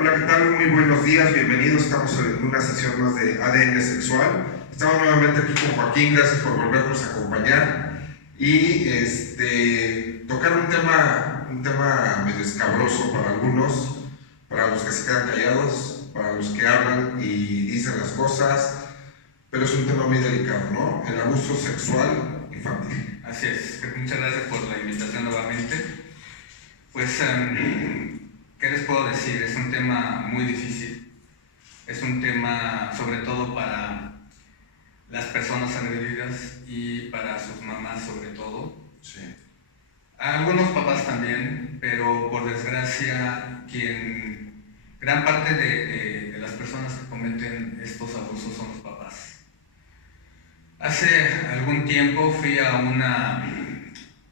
Hola, ¿qué tal? Muy buenos días, bienvenidos. Estamos en una sesión más de ADN Sexual. Estamos nuevamente aquí con Joaquín, gracias por volvernos a acompañar y tocar un tema medio escabroso para algunos, para los que se quedan callados, para los que hablan y dicen las cosas, pero es un tema muy delicado, ¿no? El abuso sexual infantil. Así es, muchas gracias por la invitación nuevamente. Pues, ¿qué les puedo decir? Es un tema muy difícil, es un tema sobre todo para las personas agredidas y para sus mamás sobre todo. Sí. Algunos papás también, pero por desgracia gran parte de las personas que cometen estos abusos son los papás. Hace algún tiempo fui a una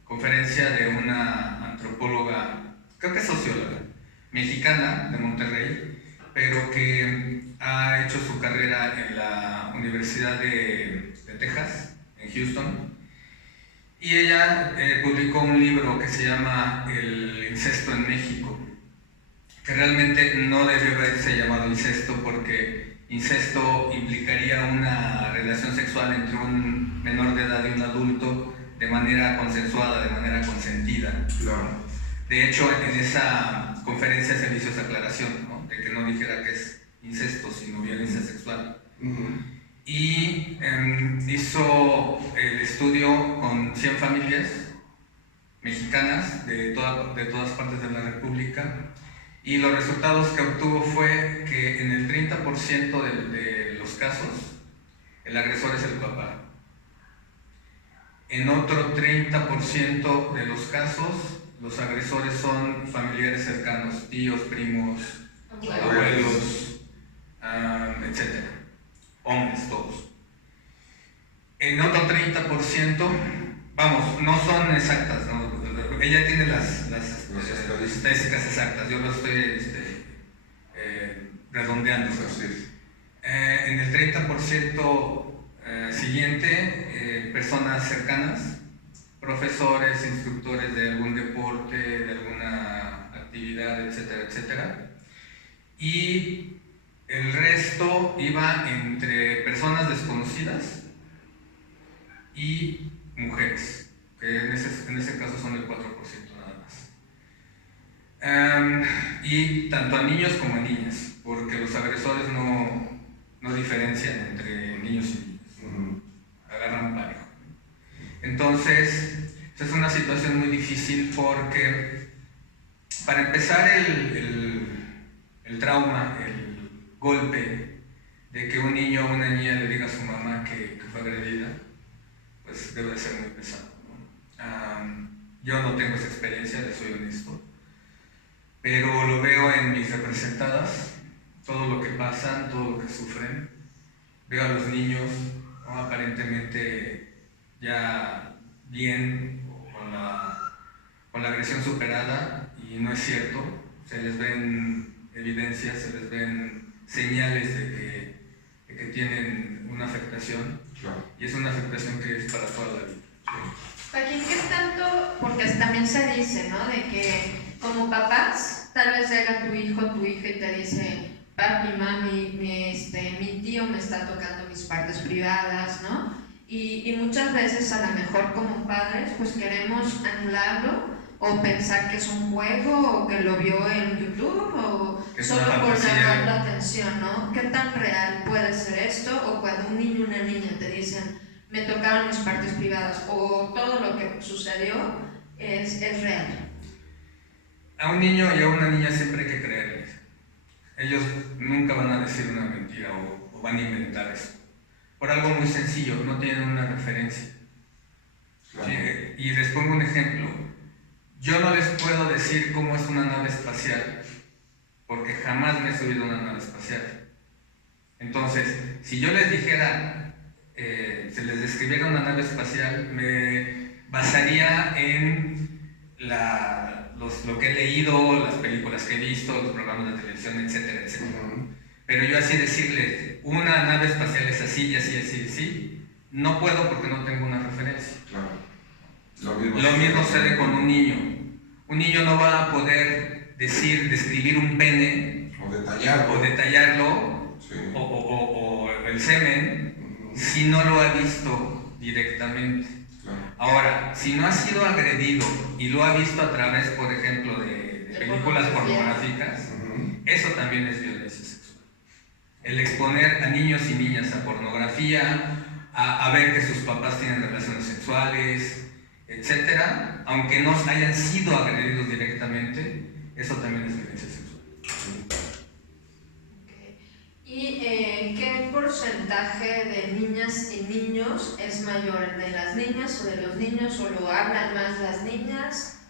conferencia de una antropóloga, creo que es socióloga, mexicana de Monterrey, pero que ha hecho su carrera en la Universidad de Texas, en Houston, y ella publicó un libro que se llama El incesto en México, que realmente no debió haberse llamado incesto porque incesto implicaría una relación sexual entre un menor de edad y un adulto de manera consensuada, de manera consentida. Claro. De hecho, en esa conferencia se hizo esa aclaración, ¿no? De que no dijera que es incesto, sino violencia sexual. Y hizo el estudio con 100 familias mexicanas de todas partes de la República, y los resultados que obtuvo fue que en el 30% de los casos el agresor es el papá. En otro 30% de los casos los agresores son familiares cercanos, tíos, primos, abuelos, etc. Hombres todos. En otro 30%, vamos, no son exactas, ¿no? Ella tiene las estadísticas exactas, yo lo estoy redondeando. En el 30% siguiente, personas cercanas, profesores, instructores de algún deporte, de alguna actividad, etcétera, etcétera. Y el resto iba entre personas desconocidas y mujeres, que en ese caso son el 4% nada más. Y tanto a niños como a niñas, porque los agresores no diferencian entre niños y niñas, agarran parejo. Entonces, es una situación muy difícil porque, para empezar, el trauma, el golpe de que un niño o una niña le diga a su mamá que fue agredida, pues debe de ser muy pesado, ¿no? Yo no tengo esa experiencia, les soy honesto, pero lo veo en mis representadas, todo lo que pasan, todo lo que sufren. Veo a los niños, ¿no? Aparentemente ya bien, con la agresión superada, y no es cierto. Se les ven evidencias, se les ven señales de que tienen una afectación. Claro. Y es una afectación que es para toda la vida. Joaquín, ¿qué tanto? Porque también se dice, ¿no? De que como papás, tal vez llega tu hijo, tu hija y te dice: papi, mami, mi tío me está tocando mis partes privadas, ¿no? Y muchas veces, a lo mejor como padres, pues queremos anularlo o pensar que es un juego o que lo vio en YouTube o solo por llamar la atención, ¿no? ¿Qué tan real puede ser esto? O cuando un niño o una niña te dicen: me tocaron mis partes privadas, o todo lo que sucedió es real. A un niño y a una niña siempre hay que creerles. Ellos nunca van a decir una mentira o van a inventar eso. Por algo muy sencillo, no tienen una referencia. Claro. Y les pongo un ejemplo. Yo no les puedo decir cómo es una nave espacial, porque jamás me he subido a una nave espacial. Entonces, si yo les dijera, se les describiera una nave espacial, me basaría en lo que he leído, las películas que he visto, los programas de televisión, etcétera, etcétera. Pero yo así decirles, una nave espacial es así y así, así, así, no puedo porque no tengo una referencia. Claro. Lo mismo sucede con un niño. Un niño no va a poder describir un pene O o detallarlo, Sí. o el semen, si no lo ha visto directamente. Claro. Ahora, si no ha sido agredido y lo ha visto a través, por ejemplo, de películas pornográficas, eso también es violencia sexual. El exponer a niños y niñas a pornografía, a ver que sus papás tienen relaciones sexuales, etcétera, aunque no hayan sido agredidos directamente, eso también es violencia sexual. ¿Y qué porcentaje de niñas y niños es mayor, el de las niñas o de los niños, o lo hablan más las niñas?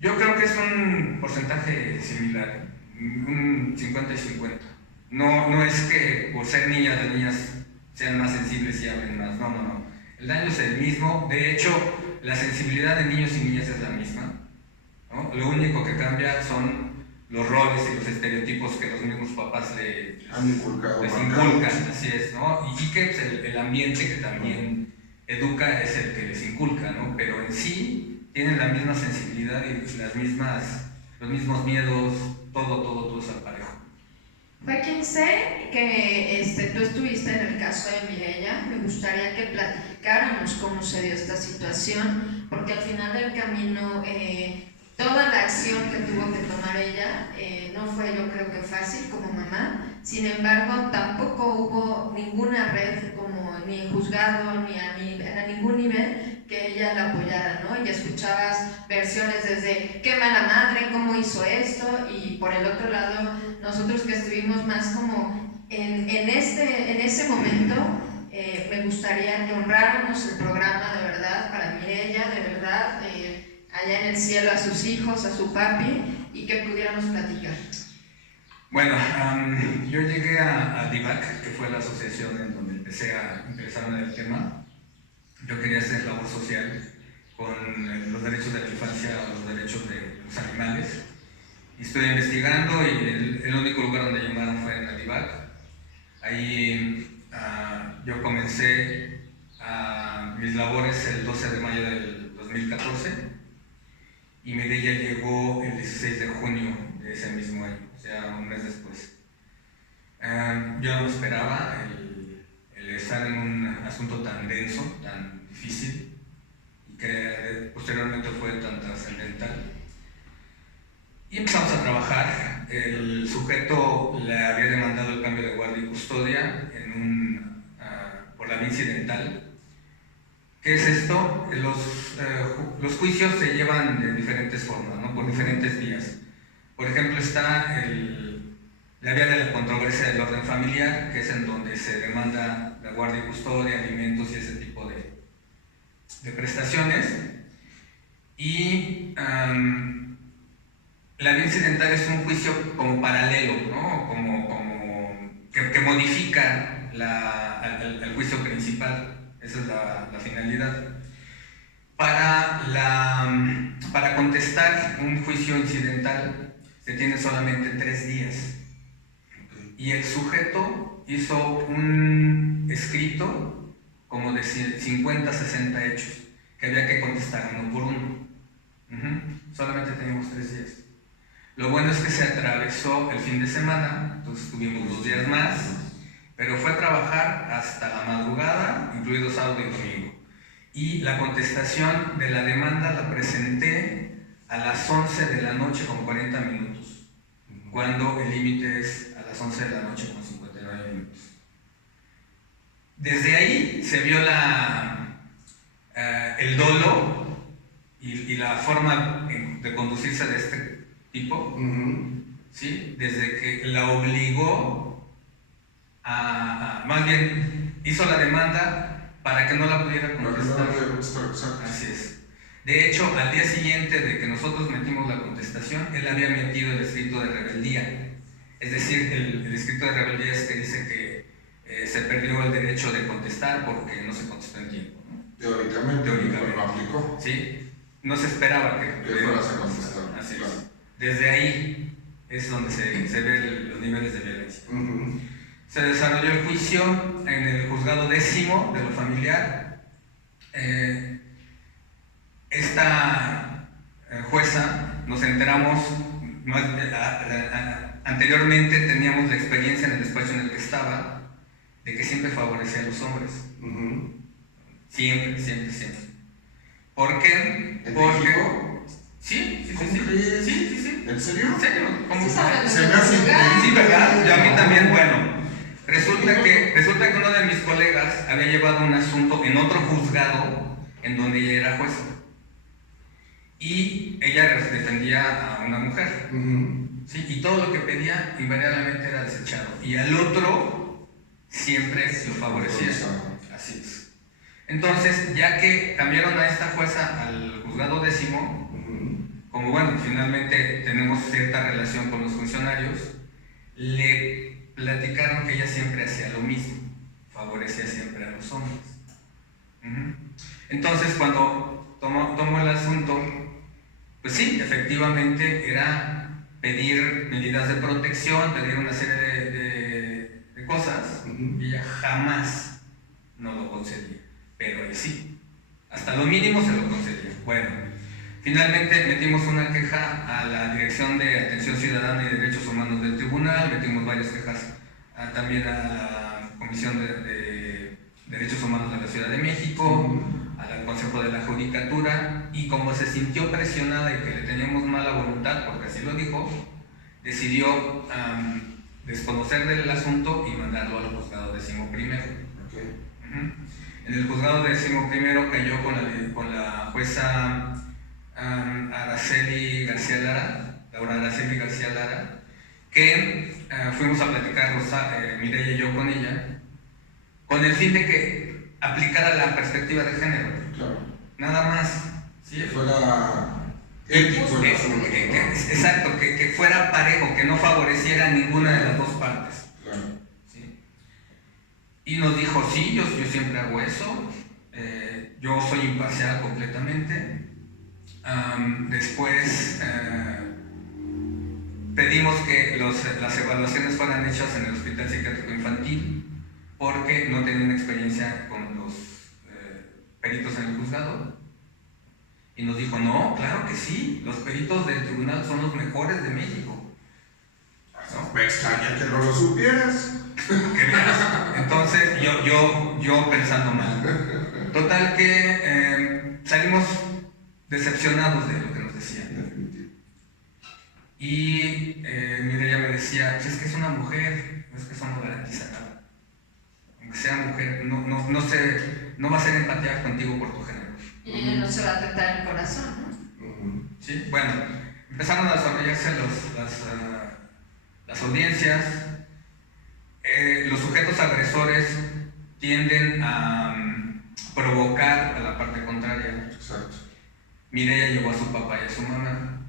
Yo creo que es un porcentaje similar, un 50 y 50. No es que por ser niñas las niñas sean más sensibles y hablen más, no. El daño es el mismo, de hecho la sensibilidad de niños y niñas es la misma, ¿no? Lo único que cambia son los roles y los estereotipos que los mismos papás les inculcan, así es, ¿no? Y que pues, el ambiente que también educa es el que les inculca, ¿no? Pero en sí tienen la misma sensibilidad y los mismos miedos, todo es al parejo. Joaquín, sé que tú estuviste en el caso de Mireya. Me gustaría que platicáramos cómo se dio esta situación, porque al final del camino toda la acción que tuvo que tomar ella no fue, yo creo que fácil como mamá. Sin embargo, tampoco hubo ninguna red, como ni en juzgado ni a ningún nivel, que ella la apoyara, ¿no? Y escuchabas versiones desde qué mala madre, cómo hizo esto, y por el otro lado nosotros que estuvimos más como en ese momento, me gustaría que honráramos el programa de verdad para Mireya, de verdad, allá en el cielo, a sus hijos, a su papi, y que pudiéramos platicar. Bueno, yo llegué a DIVAC, que fue la asociación en donde empecé a interesarme en el tema. Yo quería hacer labor social con los derechos de la infancia o los derechos de los animales. Y estuve investigando y el único lugar donde llamaron fue en el DIVAC. Ahí yo comencé mis labores el 12 de mayo del 2014 y Mireya llegó el 16 de junio de ese mismo año, o sea, un mes después. Yo no esperaba el estar en un asunto tan denso, tan difícil, y que posteriormente fue tan trascendental. Y empezamos a trabajar. El sujeto le había demandado el cambio de guardia y custodia por la vía incidental. ¿Qué es esto? Los juicios se llevan de diferentes formas, ¿no? Por diferentes vías. Por ejemplo, está la vía de la controversia del orden familiar, que es en donde se demanda la guardia y custodia, alimentos y ese tipo de prestaciones. Y la vía incidental es un juicio como paralelo, ¿no? Que modifica el juicio principal. Esa es la finalidad. Para contestar un juicio incidental se tiene solamente 3 días. Y el sujeto hizo un escrito como de 50, 60 hechos que había que contestar uno por uno. Solamente teníamos 3 días. Lo bueno es que se atravesó el fin de semana, entonces tuvimos 2 días más, pero fue a trabajar hasta la madrugada, incluido sábado y domingo. Y la contestación de la demanda la presenté a las 11 de la noche con 40 minutos, cuando el límite es a las 11 de la noche con 59 minutos. Desde ahí se vio el dolo y la forma de conducirse de este tipo, ¿sí? Desde que la obligó más bien hizo la demanda para que no la pudiera contestar. Así es. De hecho, al día siguiente de que nosotros metimos la contestación, él había metido el escrito de rebeldía. Es decir, el escrito de rebeldía es que dice que se perdió el derecho de contestar porque no se contestó en tiempo, ¿no? Teóricamente, lo aplicó. Sí, no se esperaba que fuera a contestar. Así claro. es. Desde ahí es donde se ven los niveles de violencia. Se desarrolló el juicio en el juzgado 10º de lo familiar. Esta jueza, nos enteramos anteriormente teníamos la experiencia en el despacho en el que estaba de que siempre favorecía a los hombres. Siempre. ¿Por qué? ¿En Porque... México? Sí. Sí. ¿En serio? ¿En serio? ¿Cómo? Sí, saben Se me los hace lugares. Sí, ¿verdad? Y a mí también, bueno. Resulta que uno de mis colegas había llevado un asunto en otro juzgado en donde ella era jueza. Y ella defendía a una mujer. ¿Sí? Y todo lo que pedía invariablemente era desechado. Y al otro siempre lo favorecía. Así es. Entonces, ya que cambiaron a esta jueza al juzgado 10º, como bueno, finalmente tenemos cierta relación con los funcionarios, le platicaron que ella siempre hacía lo mismo, favorecía siempre a los hombres. Entonces, cuando tomó el asunto, pues sí, efectivamente era pedir medidas de protección, pedir una serie de cosas, y ella jamás no lo concedía, pero él sí, hasta lo mínimo se lo concedía. Bueno, finalmente metimos una queja a la Dirección de Atención Ciudadana y Derechos Humanos del Tribunal, metimos varias quejas también a la Comisión de Derechos Humanos de la Ciudad de México, al Consejo de la Judicatura, y como se sintió presionada y que le teníamos mala voluntad, porque así lo dijo, decidió desconocer del asunto y mandarlo al juzgado 11º. En el juzgado 11º cayó con la jueza Araceli García Lara, Laura Araceli García Lara, que fuimos a platicar Mireya y yo con ella, con el fin de que aplicara la perspectiva de género. Claro. Nada más. ¿Sí? Que fuera ético el asunto. Exacto, que fuera parejo, que no favoreciera a ninguna de las dos partes. Claro. ¿Sí? Y nos dijo, sí, yo siempre hago eso, yo soy imparcial completamente. Después pedimos que las evaluaciones fueran hechas en el Hospital Psiquiátrico Infantil porque no tenían experiencia con los peritos en el juzgado. Y nos dijo, no, claro que sí, los peritos del tribunal son los mejores de México. ¿No? Me extraña que no lo supieras. Entonces yo pensando mal. Total que salimos decepcionados de lo que nos decían. Y Mireya me decía, pues es que es una mujer, no es que eso no garantiza nada. Aunque sea mujer, no va a ser empatía contigo por tu género. Y ella no se va a tratar el corazón, ¿no? ¿Sí? Bueno, empezaron a desarrollarse las audiencias. Los sujetos agresores tienden a provocar a la parte contraria. Exacto. Mireya llevó a su papá y a su mamá.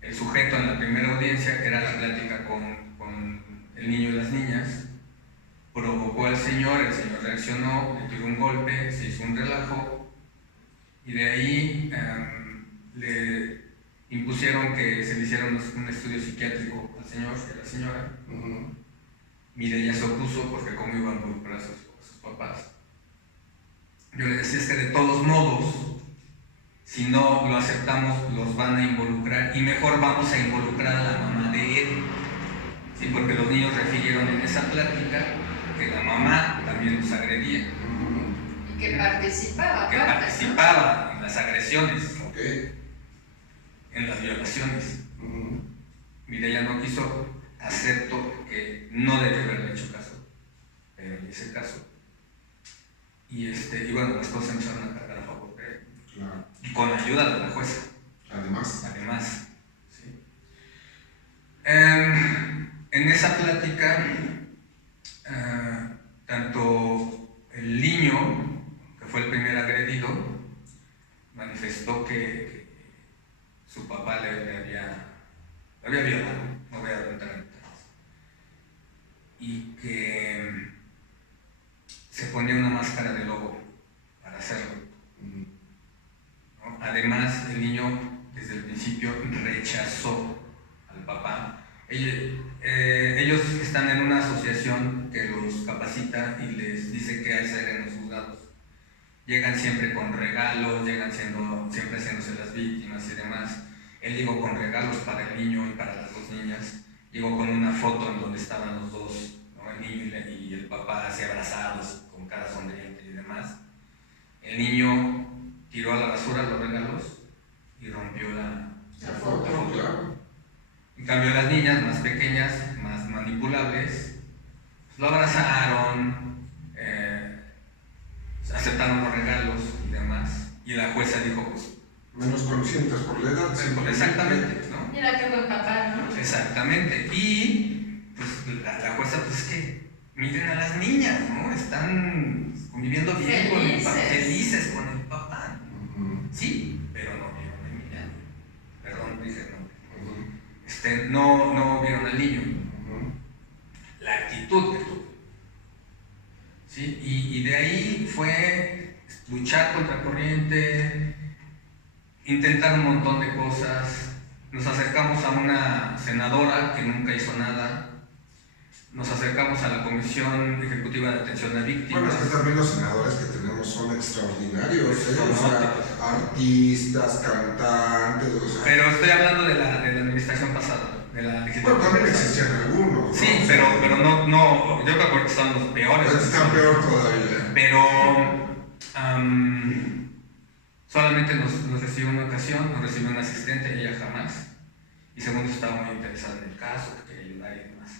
El sujeto en la primera audiencia, que era la plática con el niño y las niñas, provocó al señor, el señor reaccionó, le dio un golpe, se hizo un relajo, y de ahí le impusieron que se le hiciera un estudio psiquiátrico al señor y a la señora. Mireya se opuso porque cómo iban a involucrar a sus papás. Yo le decía, es que de todos modos, si no lo aceptamos, los van a involucrar, y mejor vamos a involucrar a la mamá de él. Sí, porque los niños refirieron en esa plática que la mamá también los agredía. Y que participaba. Que aparte, participaba en las agresiones, Okay. en las violaciones. Mireya no quiso, acepto que no debe haberle hecho caso, pero en ese caso. Y bueno, las cosas empezaron a cargar a favor de él. Claro. Y con la ayuda de la jueza. Además. ¿Sí? En esa plática, tanto el niño, que fue el primer agredido, manifestó que su papá le había violado, no voy a adelantar en detalles, y que se ponía una máscara de lobo para hacerlo. ¿No? Además, el niño desde el principio rechazó al papá. Ellos están en una asociación que los capacita y les dice qué hacer en los juzgados. Llegan siempre con regalos, llegan siempre haciéndose las víctimas y demás. Él llegó con regalos para el niño y para las dos niñas. Llegó con una foto en donde estaban los dos, ¿no? El niño y el papá así abrazados, con cara sonriente y demás. El niño tiró a la basura los regalos y rompió la foto. Claro. En cambio, las niñas más pequeñas, más manipulables, lo abrazaron, aceptaron los regalos y demás. Y la jueza dijo, pues, Menos conscientes por la edad. exactamente, ¿no? Mira qué buen papá, ¿no? Exactamente. Y pues la jueza, pues es que miren a las niñas, ¿no? Están conviviendo bien con el papá, felices con el papá. Sí, pero no vieron al niño. Perdón, dije no. No vieron al niño. La actitud que tuvo. ¿Sí? Y de ahí fue luchar contra corriente, intentar un montón de cosas. Nos acercamos a una senadora que nunca hizo nada. Nos acercamos a la Comisión Ejecutiva de Atención a Víctimas. Bueno, es que también los senadores que tenemos son extraordinarios, Son o sea, artistas, cantantes, o sea... Pero estoy hablando de la administración pasada, de la legislatura. Bueno, también pasada. existían algunos, Sí, ¿no? pero no, yo creo que son los peores. Están peor todavía. Pero solamente nos recibió una ocasión, nos recibió una asistente, ella jamás. Y segundo, estaba muy interesada en el caso, que quería ayudar y demás.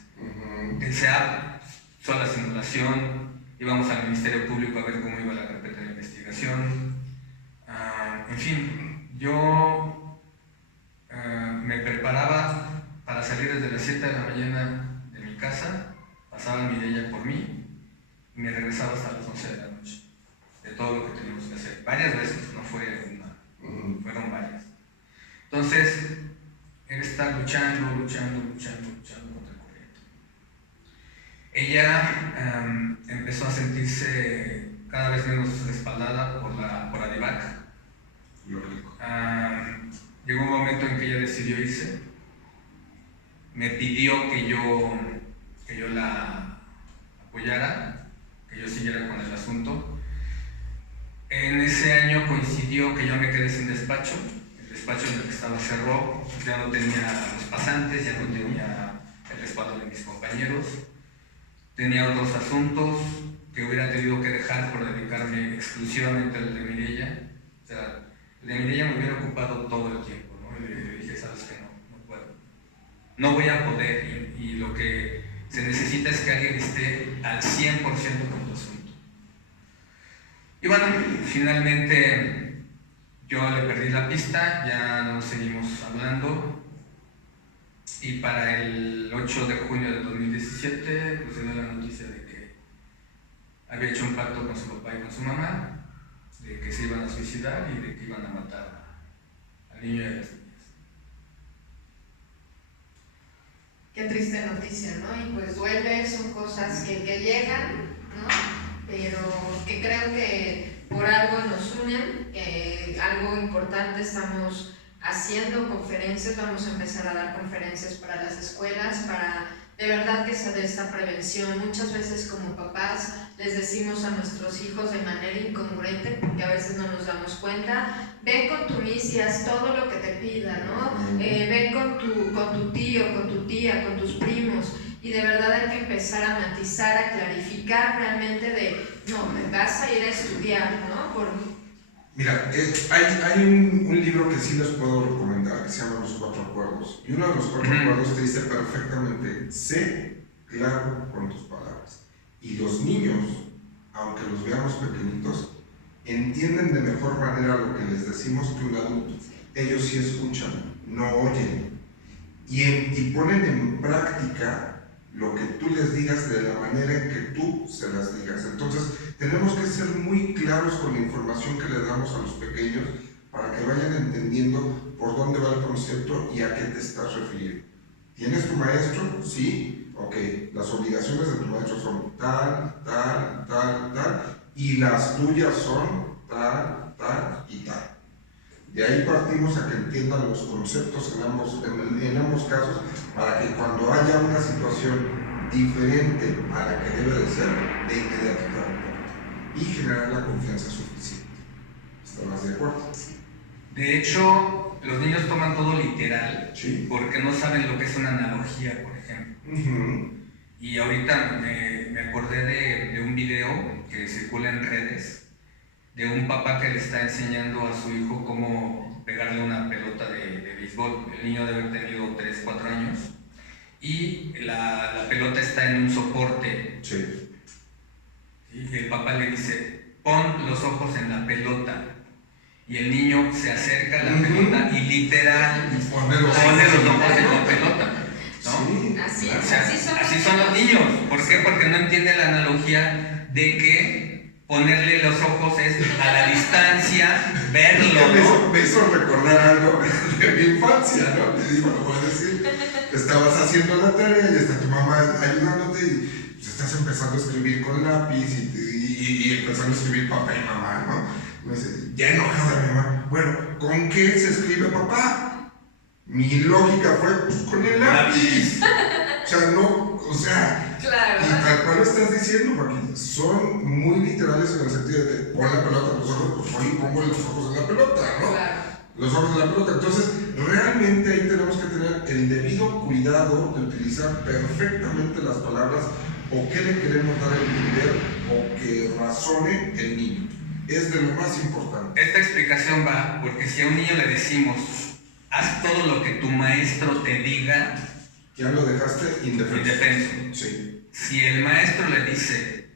El SEAP hizo la simulación, íbamos al Ministerio Público a ver cómo iba la carpeta de investigación. En fin, yo me preparaba para salir desde las 7 de la mañana de mi casa, pasaba Mireya por mí y me regresaba hasta las 11 de la noche, de todo lo que teníamos que hacer. Varias veces, no fue una, fueron varias. Entonces, él está luchando contra el corriente. Ella empezó a sentirse cada vez menos respaldada por Adivac. Llegó un momento en que ella decidió irse. Me pidió que yo la apoyara, que yo siguiera con el asunto. En ese año coincidió que yo me quedé sin despacho. El despacho en el que estaba cerró, ya no tenía los pasantes, ya no tenía el respaldo de mis compañeros. Tenía otros asuntos que hubiera tenido que dejar por dedicarme exclusivamente al de Mireya. O sea, el de Mireya me hubiera ocupado todo el tiempo, ¿no? Y le dije, sabes que no puedo. No voy a poder, y lo que se necesita es que alguien esté al 100% con tu asunto. Y bueno, finalmente yo le perdí la pista, ya no seguimos hablando. Y para el 8 de junio de 2017 pues se dio la noticia de que había hecho un pacto con su papá y con su mamá, de que se iban a suicidar y de que iban a matar al niño y a las niñas. Qué triste noticia, ¿no? Y pues duele, son cosas que llegan, ¿no? Pero que creo que por algo nos unen, algo importante estamos haciendo conferencias, vamos a empezar a dar conferencias para las escuelas, para de verdad que se dé esta prevención. Muchas veces como papás les decimos a nuestros hijos de manera incongruente, porque a veces no nos damos cuenta, ve con tu Miss y haz todo lo que te pida, ¿no? Ve con tu tío, con tu tía, con tus primos, y de verdad hay que empezar a matizar, a clarificar realmente de, no, me vas a ir a estudiar, ¿no? Mira, hay un libro que sí les puedo recomendar que se llama Los Cuatro Acuerdos. Y uno de los cuatro acuerdos te dice perfectamente, sé claro con tus palabras. Y los niños, aunque los veamos pequeñitos, entienden de mejor manera lo que les decimos que un adulto. Ellos sí escuchan, no oyen. Y ponen en práctica lo que tú les digas de la manera en que tú se las digas. Entonces, tenemos que ser muy claros con la información que le damos a los pequeños para que vayan entendiendo por dónde va el concepto y a qué te estás refiriendo. ¿Tienes tu maestro? Sí. Ok. Las obligaciones de tu maestro son tal, y las tuyas son tal y tal. De ahí partimos a que entiendan los conceptos en ambos casos, para que cuando haya una situación diferente a la que debe de ser, de inmediato te reporte y generar la confianza suficiente. ¿Estarás de acuerdo? De hecho, los niños toman todo literal, Sí. porque no saben lo que es una analogía, por ejemplo. Y ahorita me acordé de un video que circula en redes, de un papá que le está enseñando a su hijo cómo pegarle una pelota de béisbol. El niño debe haber tenido 3, 4 años. Y la pelota está en un soporte. Sí. Y el papá le dice, pon los ojos en la pelota. Y el niño se acerca a la pelota y literal Pone los pone los ojos ojos en la pelota, ¿no? Sí. Así, O sea, así son los niños. ¿Por qué? Porque no entienden la analogía de que ponerle los ojos es a la distancia, verlo, ¿no? Me hizo recordar algo de mi infancia, ¿no? Te digo, lo voy a decir. Estabas haciendo la tarea y está tu mamá ayudándote y pues, estás empezando a escribir con lápiz y empezando a escribir papá y mamá, ¿no? Me dice, ya enojada mi mamá. Bueno, ¿con qué se escribe papá? Mi lógica fue, pues con el lápiz. O sea, no, o sea, Claro. y tal cual lo estás diciendo, Joaquín, son muy literales en el sentido de pon la pelota en los ojos, pues hoy pongo los ojos en la pelota, ¿no? Claro. Los ojos en la pelota. Entonces, realmente ahí tenemos que tener el debido cuidado de utilizar perfectamente las palabras o qué le queremos dar a entender o que razone el niño. Es de lo más importante. Esta explicación va porque si a un niño le decimos, haz todo lo que tu maestro te diga, Ya lo dejaste indefenso. indefenso. Sí, Si el maestro le dice,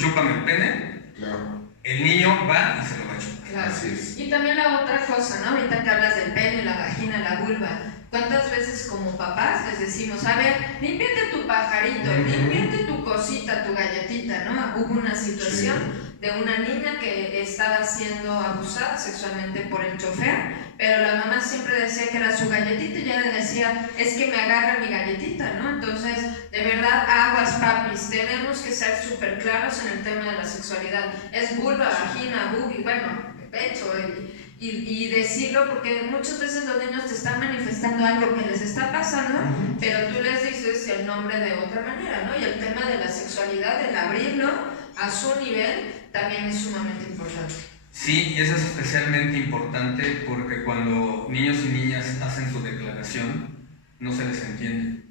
chúpame el pene, claro. el niño va y se lo va a chupar. Claro. Así es. Y también la otra cosa, ¿no? Ahorita que hablas del pene, la vagina, la vulva. ¿Cuántas veces como papás les decimos, a ver, límpiate tu pajarito, límpiate tu cosita, tu galletita, ¿no? Hubo una situación de una niña que estaba siendo abusada sexualmente por el chofer, pero la mamá siempre decía que era su galletita y ella le decía, es que me agarra mi galletita, ¿no? Entonces, de verdad, aguas papis, tenemos que ser súper claros en el tema de la sexualidad. Es vulva, vagina, boobie, bueno, pecho y decirlo porque muchas veces los niños te están manifestando algo que les está pasando, pero tú les dices el nombre de otra manera, ¿no? Y el tema de la sexualidad, el abrirlo a su nivel, también es sumamente importante. Sí, y eso es especialmente importante porque cuando niños y niñas hacen su declaración, no se les entiende.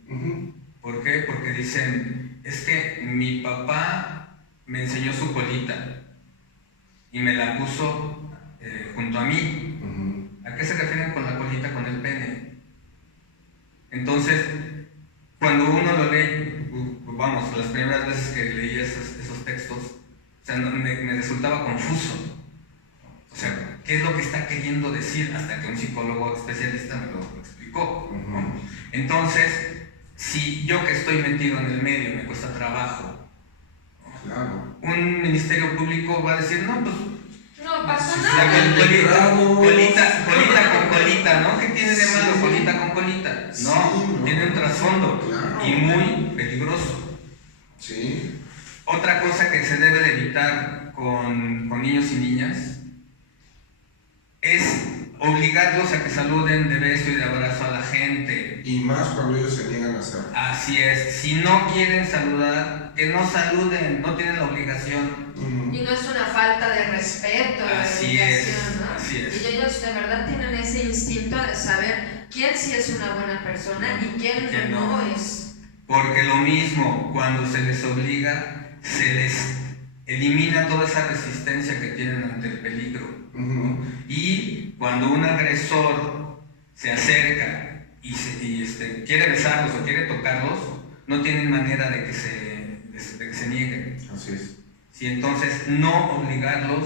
¿Por qué? Porque dicen, es que mi papá me enseñó su colita y me la puso junto a mí. ¿A qué se refieren con la colita? Con el pene. Entonces, cuando uno lo lee, vamos, las primeras veces que leí esos textos, o sea, me resultaba confuso. O sea, ¿qué es lo que está queriendo decir? Hasta que un psicólogo especialista me lo explicó, ¿no? Entonces, si yo que estoy metido en el medio me cuesta trabajo, Claro. un ministerio público va a decir, no, pues No pasa Sí, nada. colita con colita, ¿no? ¿Qué tiene de malo colita con colita? Sí, No, no. tiene un trasfondo Claro. y muy peligroso. Sí. Otra cosa que se debe de evitar con niños y niñas es obligarlos a que saluden de beso y de abrazo a la gente. Y más cuando ellos se niegan a hacerlo. Así es, si no quieren saludar, que no saluden, no tienen la obligación. Y no es una falta de respeto, de Así educación, es, ¿no? así es. Y ellos de verdad tienen ese instinto de saber quién sí es una buena persona y quién ¿Quién no no? es. Porque lo mismo, cuando se les obliga, se les elimina toda esa resistencia que tienen ante el peligro. Y cuando un agresor se acerca y quiere besarlos o quiere tocarlos, no tienen manera de que se nieguen. Así es. ¿Sí? Entonces, no obligarlos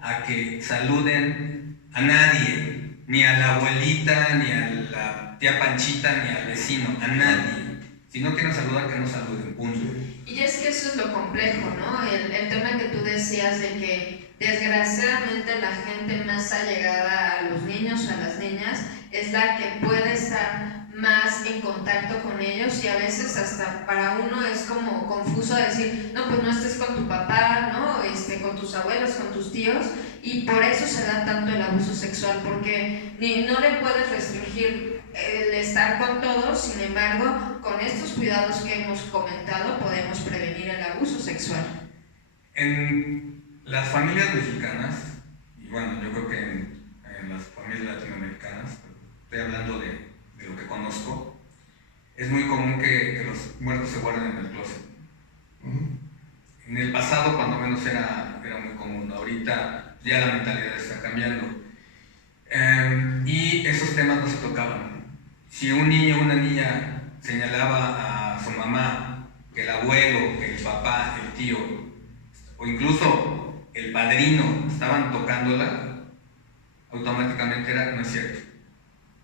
a que saluden a nadie, ni a la abuelita, ni a la tía Panchita, ni al vecino, a nadie. Si no quieren saludar, que no saluden, punto. Y es que eso es lo complejo, ¿no? El tema que tú decías de que desgraciadamente la gente más allegada a los niños o a las niñas es la que puede estar más en contacto con ellos y a veces hasta para uno es como confuso decir, no, pues no estés con tu papá, ¿no? Con tus abuelos, con tus tíos, y por eso se da tanto el abuso sexual, porque no le puedes restringir el estar con todos, sin embargo, con estos cuidados que hemos comentado podemos prevenir el abuso sexual. En las familias mexicanas, y bueno, yo creo que en las familias latinoamericanas, estoy hablando de lo que conozco, es muy común que los muertos se guarden en el closet. En el pasado, cuando menos, era muy común. Ahorita ya la mentalidad está cambiando. Y esos temas no se tocaban. Si un niño o una niña señalaba a su mamá, que el abuelo, que el papá, el tío, o incluso el padrino estaban tocándola, automáticamente era: no es cierto,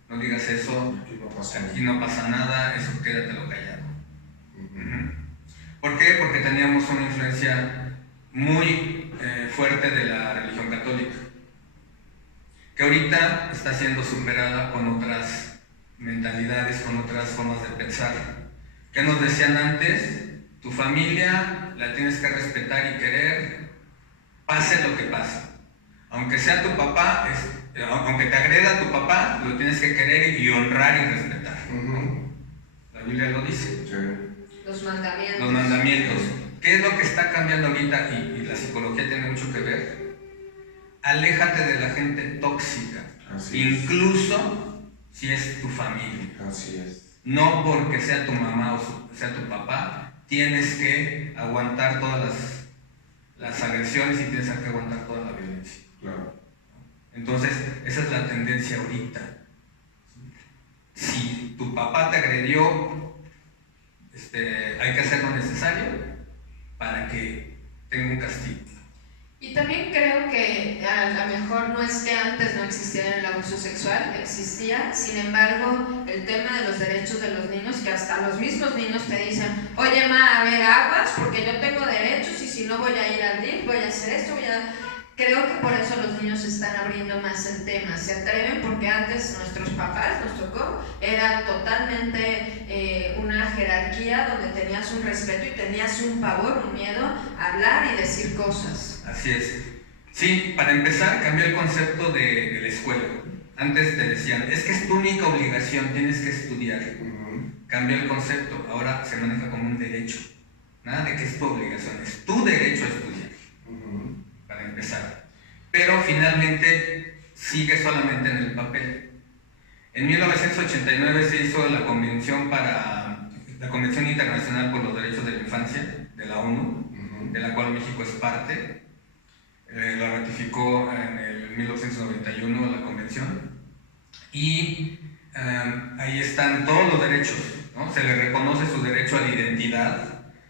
no digas eso, aquí no pasa nada, eso quédatelo callado. ¿Por qué? Porque teníamos una influencia muy fuerte de la religión católica, que ahorita está siendo superada con otras mentalidades, con otras formas de pensar. ¿Qué nos decían antes? Tu familia la tienes que respetar y querer, pase lo que pase. Aunque sea tu papá, aunque te agreda tu papá, lo tienes que querer y honrar y respetar. La Biblia lo dice. Los mandamientos. Los mandamientos. ¿Qué es lo que está cambiando ahorita? Y la psicología tiene mucho que ver. Aléjate de la gente tóxica, incluso si es tu familia. Así es. No porque sea tu mamá o sea tu papá, tienes que aguantar todas las agresiones y tienes que aguantar toda la violencia. Claro. Entonces, esa es la tendencia ahorita. Si tu papá te agredió, hay que hacer lo necesario para que tenga un castigo. Y también creo que a lo mejor no es que antes no existiera el abuso sexual, existía. Sin embargo, el tema de los derechos de los niños, que hasta los mismos niños te dicen: oye, ma, a ver, aguas, porque yo tengo derechos y si no voy a ir al DIF, voy a hacer esto, Creo que por eso los niños se están abriendo más el tema, se atreven, porque antes nuestros papás, nos tocó, era totalmente una jerarquía donde tenías un respeto y tenías un pavor, un miedo a hablar y decir cosas. Así es. Sí, para empezar, cambió el concepto de la escuela. Antes te decían: es que es tu única obligación, tienes que estudiar. Cambió el concepto, ahora se maneja como un derecho. Nada de que es tu obligación, es tu derecho a estudiar. Para empezar, pero finalmente sigue solamente en el papel. En 1989 se hizo la Convención Internacional por los Derechos de la Infancia de la ONU, de la cual México es parte. La ratificó en el 1991 la convención, y ahí están todos los derechos, ¿no? Se les reconoce su derecho a la identidad,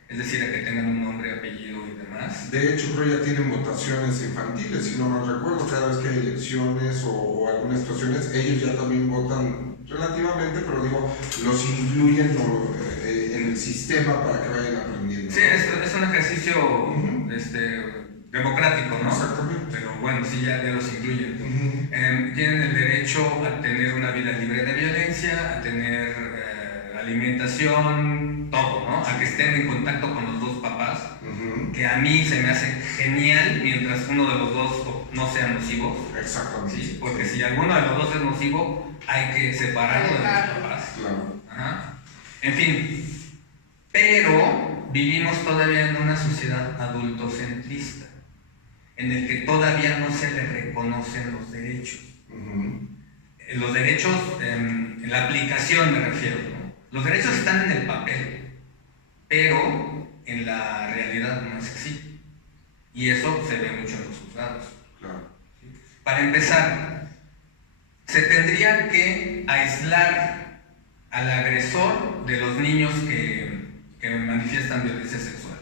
es decir, a que tengan un nombre, apellido y demás. De hecho, creo ya tienen votaciones infantiles, si no mal recuerdo. Cada vez que hay elecciones o algunas situaciones, ellos ya también votan relativamente, pero digo, los incluyen en el sistema para que vayan aprendiendo. Sí, es un ejercicio democrático, ¿no? Exactamente. Pero bueno, sí, ya los incluyen. Tienen el derecho a tener una vida libre de violencia, a tener alimentación, todo, ¿no? A que estén en contacto con los dos papás, que a mí se me hace genial mientras uno de los dos no sea nocivo. Exactamente. ¿Sí? Porque si alguno de los dos es nocivo, hay que separarlo de los papás. Claro. Ajá. En fin, pero vivimos todavía en una sociedad adultocentrista, en el que todavía no se le reconocen los derechos. Los derechos, en la aplicación me refiero, ¿no? Los derechos están en el papel, pero en la realidad no es así. Y eso se ve mucho en los juzgados. Claro. Para empezar, se tendría que aislar al agresor de los niños que manifiestan violencia sexual.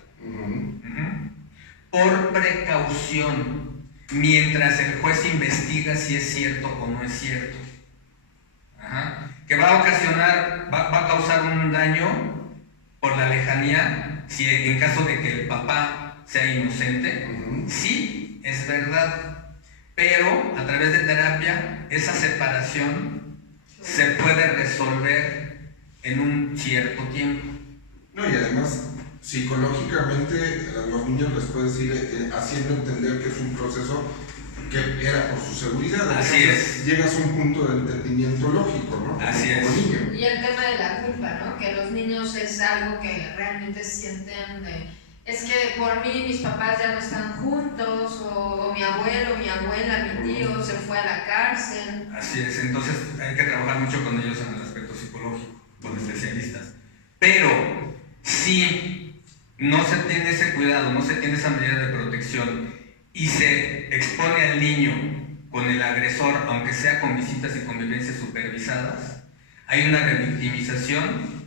Por precaución, mientras el juez investiga si es cierto o no es cierto. Que va a causar un daño por la lejanía, si en caso de que el papá sea inocente. Sí, es verdad, pero a través de terapia esa separación se puede resolver en un cierto tiempo. No, y además psicológicamente a los niños les puedes ir haciendo entender que es un proceso que era por su seguridad. Así es. Llegas a un punto de entendimiento lógico, ¿no? Así es. Como niño. Y el tema de la culpa, ¿no? Que los niños es algo que realmente sienten es que por mí mis papás ya no están juntos, o mi abuelo, mi abuela, mi tío se fue a la cárcel. Así es, entonces hay que trabajar mucho con ellos en el aspecto psicológico, con especialistas. Pero si no se tiene ese cuidado, no se tiene esa medida de protección y se expone al niño con el agresor, aunque sea con visitas y convivencias supervisadas, hay una revictimización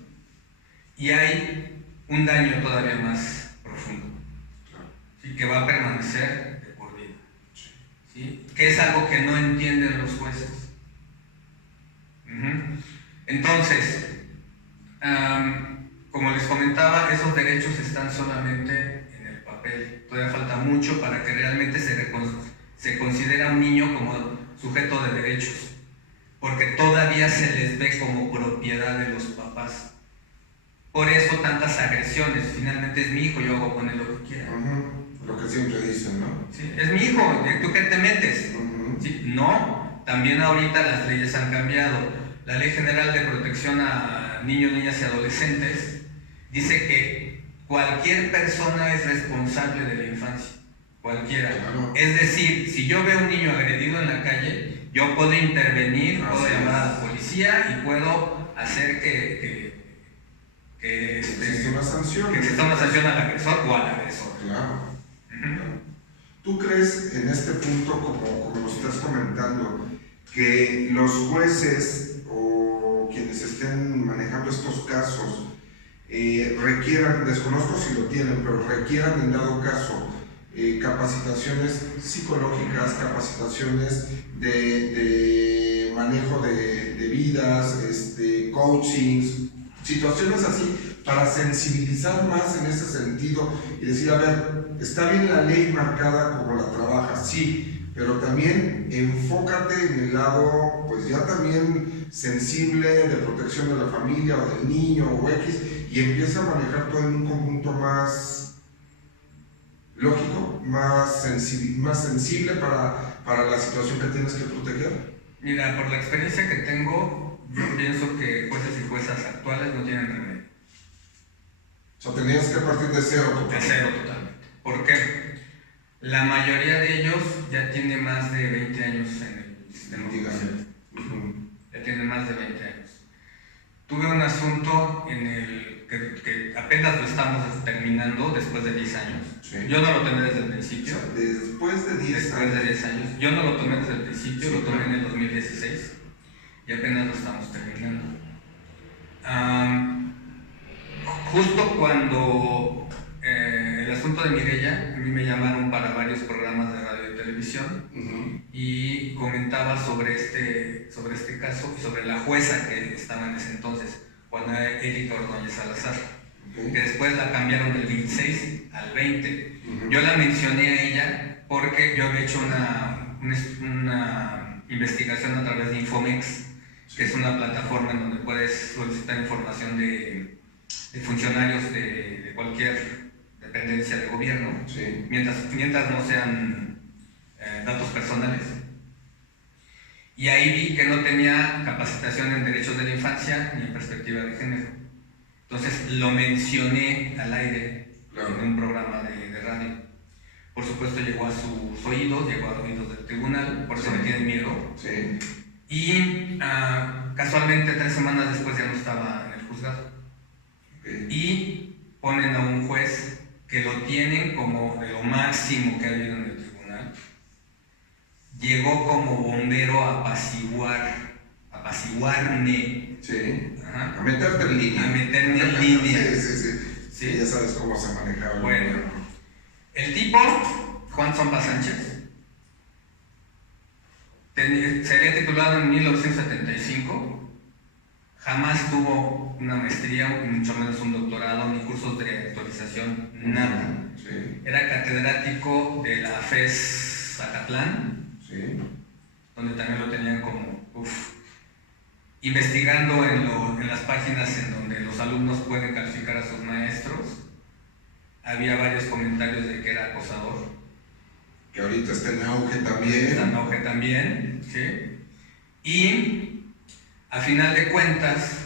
y hay un daño todavía más profundo, ¿sí? Que va a permanecer de por vida, ¿sí? Que es algo que no entienden los jueces. Entonces, como les comentaba, esos derechos están solamente en el papel. Todavía falta mucho para que realmente se considere a un niño como sujeto de derechos, porque todavía se les ve como propiedad de los papás. Por eso tantas agresiones. Finalmente es mi hijo, yo hago con él lo que quiera. Lo que siempre dicen, ¿no? Sí, es mi hijo, ¿tú qué te metes? ¿Sí? No, también ahorita las leyes han cambiado. La Ley General de Protección a Niños, Niñas y Adolescentes dice que cualquier persona es responsable de la infancia, cualquiera. Claro. Es decir, si yo veo a un niño agredido en la calle, yo puedo intervenir, puedo llamar a la policía y puedo hacer que exista una sanción. Que exista una sanción al agresor o al agresor. Claro. Claro. ¿Tú crees en este punto, como lo estás comentando, que los jueces o quienes estén manejando estos casos requieran, desconozco si lo tienen, pero requieran en dado caso capacitaciones psicológicas, capacitaciones de manejo de vidas, coachings, situaciones así, para sensibilizar más en ese sentido y decir, a ver, está bien la ley marcada como la trabajas, sí, pero también enfócate en el lado, pues ya también sensible de protección de la familia o del niño o X, y empieza a manejar todo en un conjunto más lógico, más sensible para la situación que tienes que proteger? Mira, por la experiencia que tengo, yo pienso que jueces y juezas actuales no tienen remedio. O sea, tenías que partir de cero totalmente. De cero totalmente. ¿Por qué? La mayoría de ellos ya tiene más de 20 años en el sistema judicial. Ya tiene más de 20 años. Tuve un asunto en el que apenas lo estamos terminando después de 10 años. Sí. Yo no lo tomé desde el principio. O sea, después de 10 años. Yo no lo tomé desde el principio, sí, lo tomé en el 2016 y apenas lo estamos terminando. Justo cuando el asunto de Mireya, a mí me llamaron para varios programas de radio y televisión y comentaba sobre este caso y sobre la jueza que estaba en ese entonces, Juana Erika Ordóñez Salazar, que después la cambiaron del 26 al 20. Yo la mencioné a ella porque yo había hecho una investigación a través de Infomex, que es una plataforma en donde puedes solicitar información de funcionarios de cualquier dependencia de gobierno, sí, mientras no sean datos personales. Y ahí vi que no tenía capacitación en derechos de la infancia ni en perspectiva de género. Entonces lo mencioné al aire, claro, en un programa de radio. Por supuesto llegó a sus oídos, llegó a oídos del tribunal, por eso me tienen miedo. Sí. Y casualmente 3 semanas después ya no estaba en el juzgado. Okay. Y ponen a un juez que lo tienen como de lo máximo que ha habido en el tribunal. Llegó como bombero a apaciguarme. Sí. Ajá. A meterte en línea. A meterme en línea. Sí, ya sabes cómo se manejaba. Bueno, el tipo, Juan Zomba Sánchez, sería titulado en 1975, jamás tuvo una maestría, mucho menos un doctorado, ni cursos de actualización, nada. Sí. Era catedrático de la FES Zacatlán, sí, donde también lo tenían como, investigando en las páginas en donde los alumnos pueden calificar a sus maestros. Había varios comentarios de que era acosador. Que ahorita está en auge también. Está en auge también, ¿sí? Y a final de cuentas,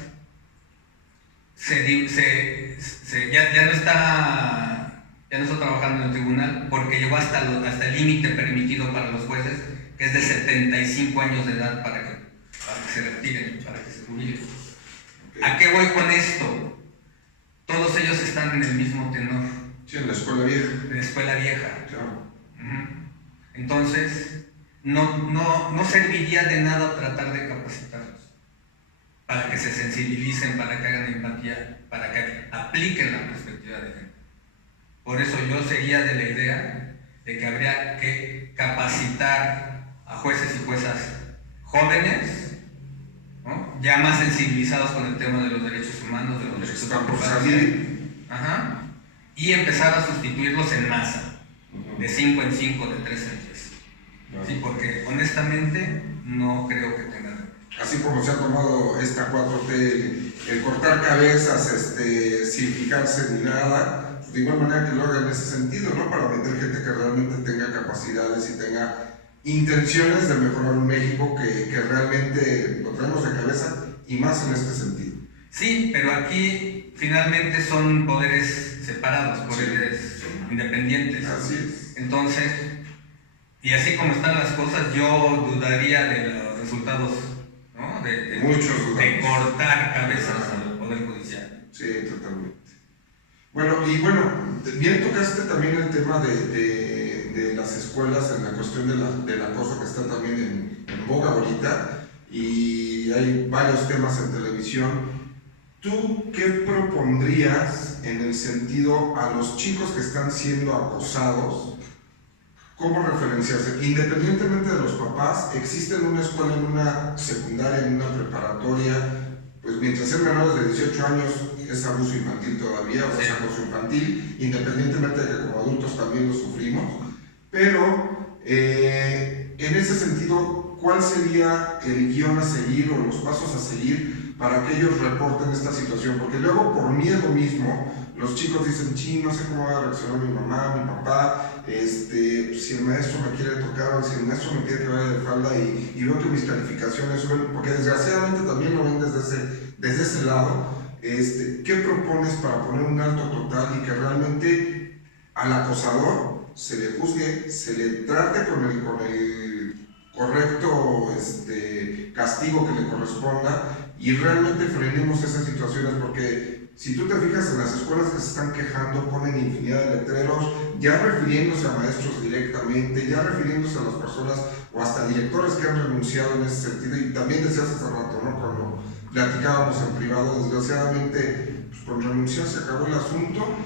ya no está ya no está trabajando en el tribunal porque llegó hasta el límite permitido para los jueces, que es de 75 años de edad para que se retiren, para que se jubilen. ¿A qué voy con esto? Todos ellos están en el mismo tenor. Sí, en la escuela vieja. En la escuela vieja. Claro. Entonces, no serviría de nada tratar de capacitarlos para que se sensibilicen, para que hagan empatía, para que apliquen la perspectiva de género. Por eso yo sería de la idea de que habría que capacitar a jueces y juezas jóvenes, ¿no? Ya más sensibilizados con el tema de los derechos humanos, de los derechos humanos, y empezar a sustituirlos en masa, de 5 en 5, de 3 en 3. Sí, porque honestamente no creo que tengan. Así como se ha tomado esta 4T, el cortar cabezas, sin fijarse ni nada, de igual manera que lo haga en ese sentido, ¿no? Para meter gente que realmente tenga capacidades y tenga intenciones de mejorar un México que realmente lo traemos de cabeza y más en este sentido. Sí, pero aquí finalmente son poderes separados, poderes independientes. Así es. Entonces, y así como están las cosas, yo dudaría de los resultados, ¿no? de cortar cabezas al Poder Judicial. Sí, totalmente. Bueno, bien tocaste también el tema de las escuelas en la cuestión del acoso que está también en boga ahorita, y hay varios temas en televisión. ¿Tú qué propondrías en el sentido a los chicos que están siendo acosados? ¿Cómo referenciarse? Independientemente de los papás, existe en una escuela, en una secundaria, en una preparatoria, pues mientras sean menores de 18 años es abuso infantil todavía, o es acoso infantil, independientemente de que como adultos también lo sufrimos. Pero en ese sentido, ¿cuál sería el guión a seguir o los pasos a seguir para que ellos reporten esta situación? Porque luego por miedo mismo los chicos dicen, no sé cómo va a reaccionar mi mamá, mi papá, si el maestro me quiere tocar o si el maestro me pide que vaya de falda y veo que mis calificaciones suben, porque desgraciadamente también lo ven desde ese lado. ¿Qué propones para poner un alto total y que realmente al acosador se le juzgue, se le trate con el correcto castigo que le corresponda y realmente frenemos esas situaciones? Porque si tú te fijas en las escuelas que se están quejando, ponen infinidad de letreros, ya refiriéndose a maestros directamente, ya refiriéndose a las personas o hasta directores que han renunciado en ese sentido. Y también decías hace rato, ¿no? Cuando platicábamos en privado, desgraciadamente, pues con renunciar se acabó el asunto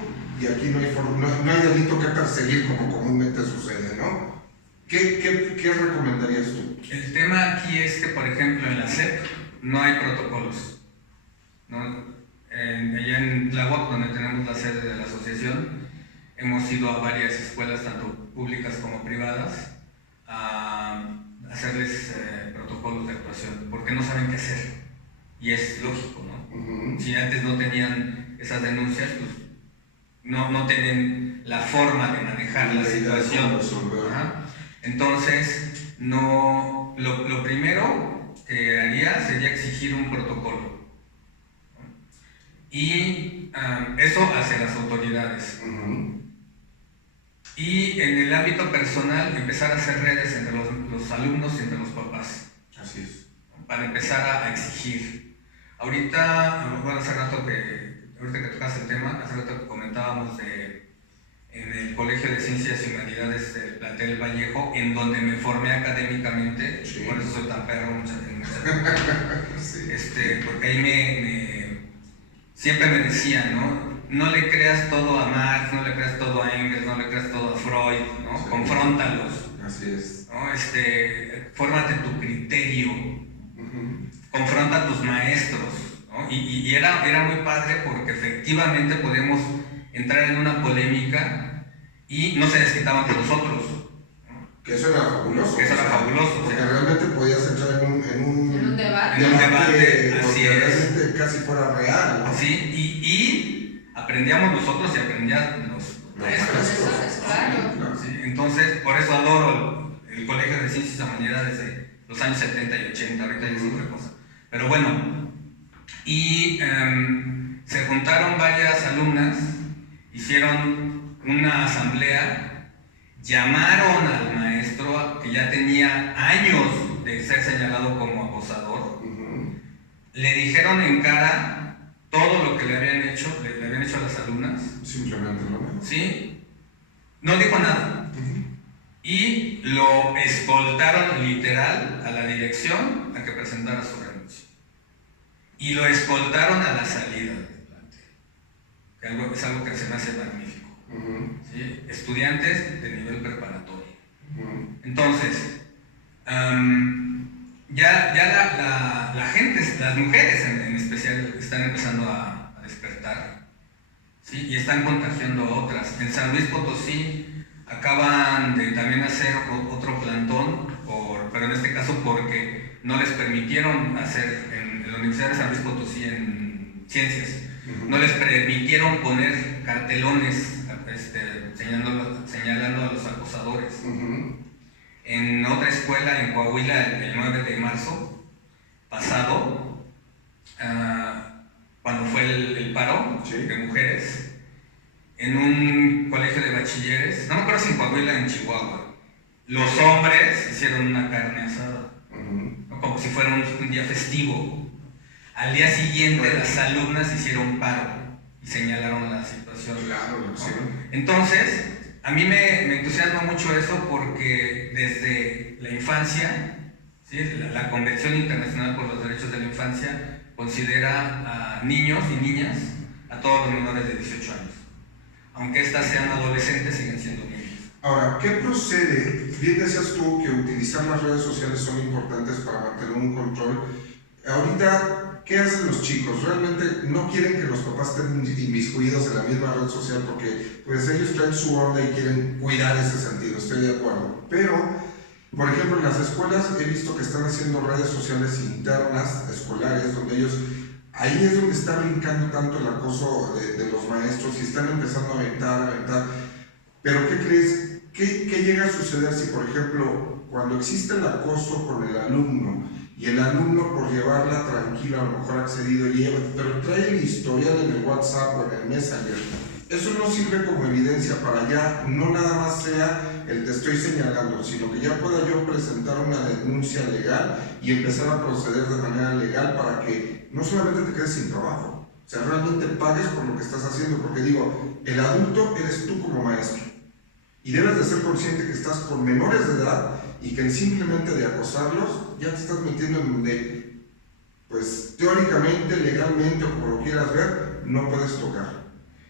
y aquí no hay delito que perseguir como comúnmente sucede, ¿no? ¿Qué recomendarías tú? El tema aquí es que, por ejemplo, en la SEP no hay protocolos, ¿no? Allá en Tláhuac, donde tenemos la sede de la asociación, hemos ido a varias escuelas, tanto públicas como privadas, a hacerles protocolos de actuación, porque no saben qué hacer. Y es lógico, ¿no? Si antes no tenían esas denuncias, pues no tienen la forma de manejar la situación. Entonces, lo primero que haría sería exigir un protocolo. Y eso hacia las autoridades. Y en el ámbito personal, empezar a hacer redes entre los alumnos y entre los papás. Así es. Para empezar a exigir. Ahorita, bueno, ahorita que tocas el tema, hace rato que comentábamos en el Colegio de Ciencias y Humanidades del plantel Vallejo, en donde me formé académicamente, sí. Por eso soy tan perro muchas veces. Sí. Porque ahí siempre me decían, ¿no? No le creas todo a Marx, no le creas todo a Engels, no le creas todo a Freud, ¿no? Sí. Confróntalos. Así es. ¿No? Fórmate tu criterio, confronta a tus maestros, ¿no? Y era muy padre porque efectivamente podemos entrar en una polémica y no se desquitaban con nosotros, ¿no? Que eso era fabuloso. Porque realmente podías entrar en un debate. Así es. Realmente casi fuera real, ¿no? Sí, y aprendíamos nosotros y aprendían los maestros. Claro. Sí, entonces, por eso adoro el Colegio de Ciencias y Humanidades desde los años 70 y 80, ahorita ya es otra cosa. Pero bueno, y se juntaron varias alumnas, hicieron una asamblea, llamaron al maestro que ya tenía años de ser señalado como acosador, le dijeron en cara todo lo que le habían hecho a las alumnas. Simplemente, ¿no? ¿Sí? No dijo nada. Y lo escoltaron literal a la dirección a que presentara su renuncia. Y lo escoltaron a la salida del plantel, que es algo que se me hace magnífico. ¿Sí? Estudiantes de nivel preparatorio. Entonces, la gente, las mujeres en especial, están empezando a despertar, ¿sí? Y están contagiando a otras. En San Luis Potosí acaban de también hacer otro plantón, pero en este caso porque no les permitieron hacer en la Universidad de San Luis Potosí en ciencias, no les permitieron poner cartelones señalando a los acosadores. En otra escuela en Coahuila, el 9 de marzo pasado, cuando fue el paro de mujeres, en un colegio de bachilleres, no me acuerdo si en Coahuila o en Chihuahua, los hombres hicieron una carne asada, ¿no? Como si fuera un día festivo. Al día siguiente las alumnas hicieron paro y señalaron la situación. Claro, ¿no? sí. Entonces, a mí me entusiasma mucho eso porque desde la infancia, ¿sí? La Convención Internacional por los Derechos de la Infancia considera a niños y niñas, a todos los menores de 18 años. Aunque éstas sean adolescentes, siguen siendo niños. Ahora, ¿qué procede? Bien decías tú que utilizar las redes sociales son importantes para mantener un control. Ahorita, ¿qué hacen los chicos? Realmente no quieren que los papás estén inmiscuidos en la misma red social porque pues ellos traen su onda y quieren cuidar ese sentido, estoy de acuerdo. Pero, por ejemplo, en las escuelas he visto que están haciendo redes sociales internas, escolares, donde ellos, ahí es donde está brincando tanto el acoso de los maestros y están empezando a aventar. Pero ¿qué crees? ¿Qué llega a suceder si, por ejemplo, cuando existe el acoso con el alumno y el alumno por llevarla tranquila a lo mejor ha accedido y lleva, pero trae el historial en el WhatsApp o en el Messenger? Eso no sirve como evidencia para ya, no nada más sea el te estoy señalando, sino que ya pueda yo presentar una denuncia legal y empezar a proceder de manera legal para que no solamente te quedes sin trabajo, o sea, realmente pagues por lo que estás haciendo, porque digo, el adulto eres tú como maestro y debes de ser consciente que estás con menores de edad y que simplemente de acosarlos ya te estás metiendo en donde, pues teóricamente, legalmente o como lo quieras ver, no puedes tocar.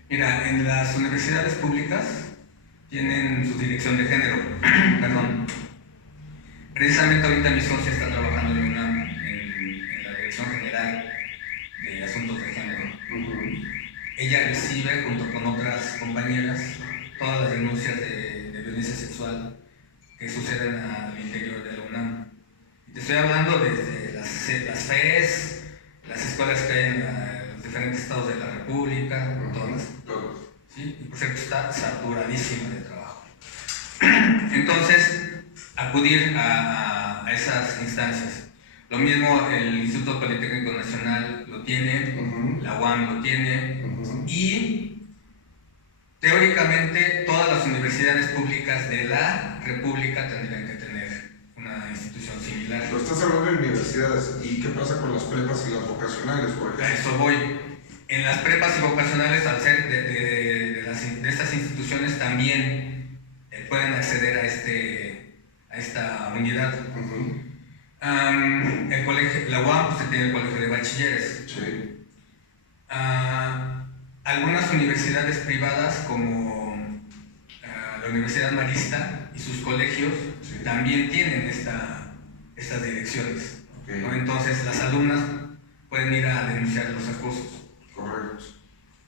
Mira, en las universidades públicas tienen su dirección de género. Perdón. Precisamente ahorita mi socia está trabajando en la Dirección General de Asuntos de Género. Ella recibe, junto con otras compañeras, todas las denuncias de violencia sexual que suceden al interior de la UNAM. Te estoy hablando desde las FES, las escuelas que hay en los diferentes estados de la República, todas. ¿Sí? Y por cierto, está saturadísima de trabajo. Entonces, acudir a esas instancias. Lo mismo el Instituto Politécnico Nacional lo tiene, la UAM lo tiene, y teóricamente todas las universidades públicas de la República tendrían que tener una institución similar. Pero estás hablando de universidades, ¿y qué pasa con las prepas y las vocacionales, por ejemplo? A eso voy. En las prepas y vocacionales, al ser de estas instituciones, también pueden acceder a esta unidad. El colegio, la UAM, pues, tiene el colegio de bachilleres. Sí. Algunas universidades privadas, como la Universidad Marista y sus colegios, también tienen estas direcciones. ¿No? Entonces, las alumnas pueden ir a denunciar los acosos. Correcto.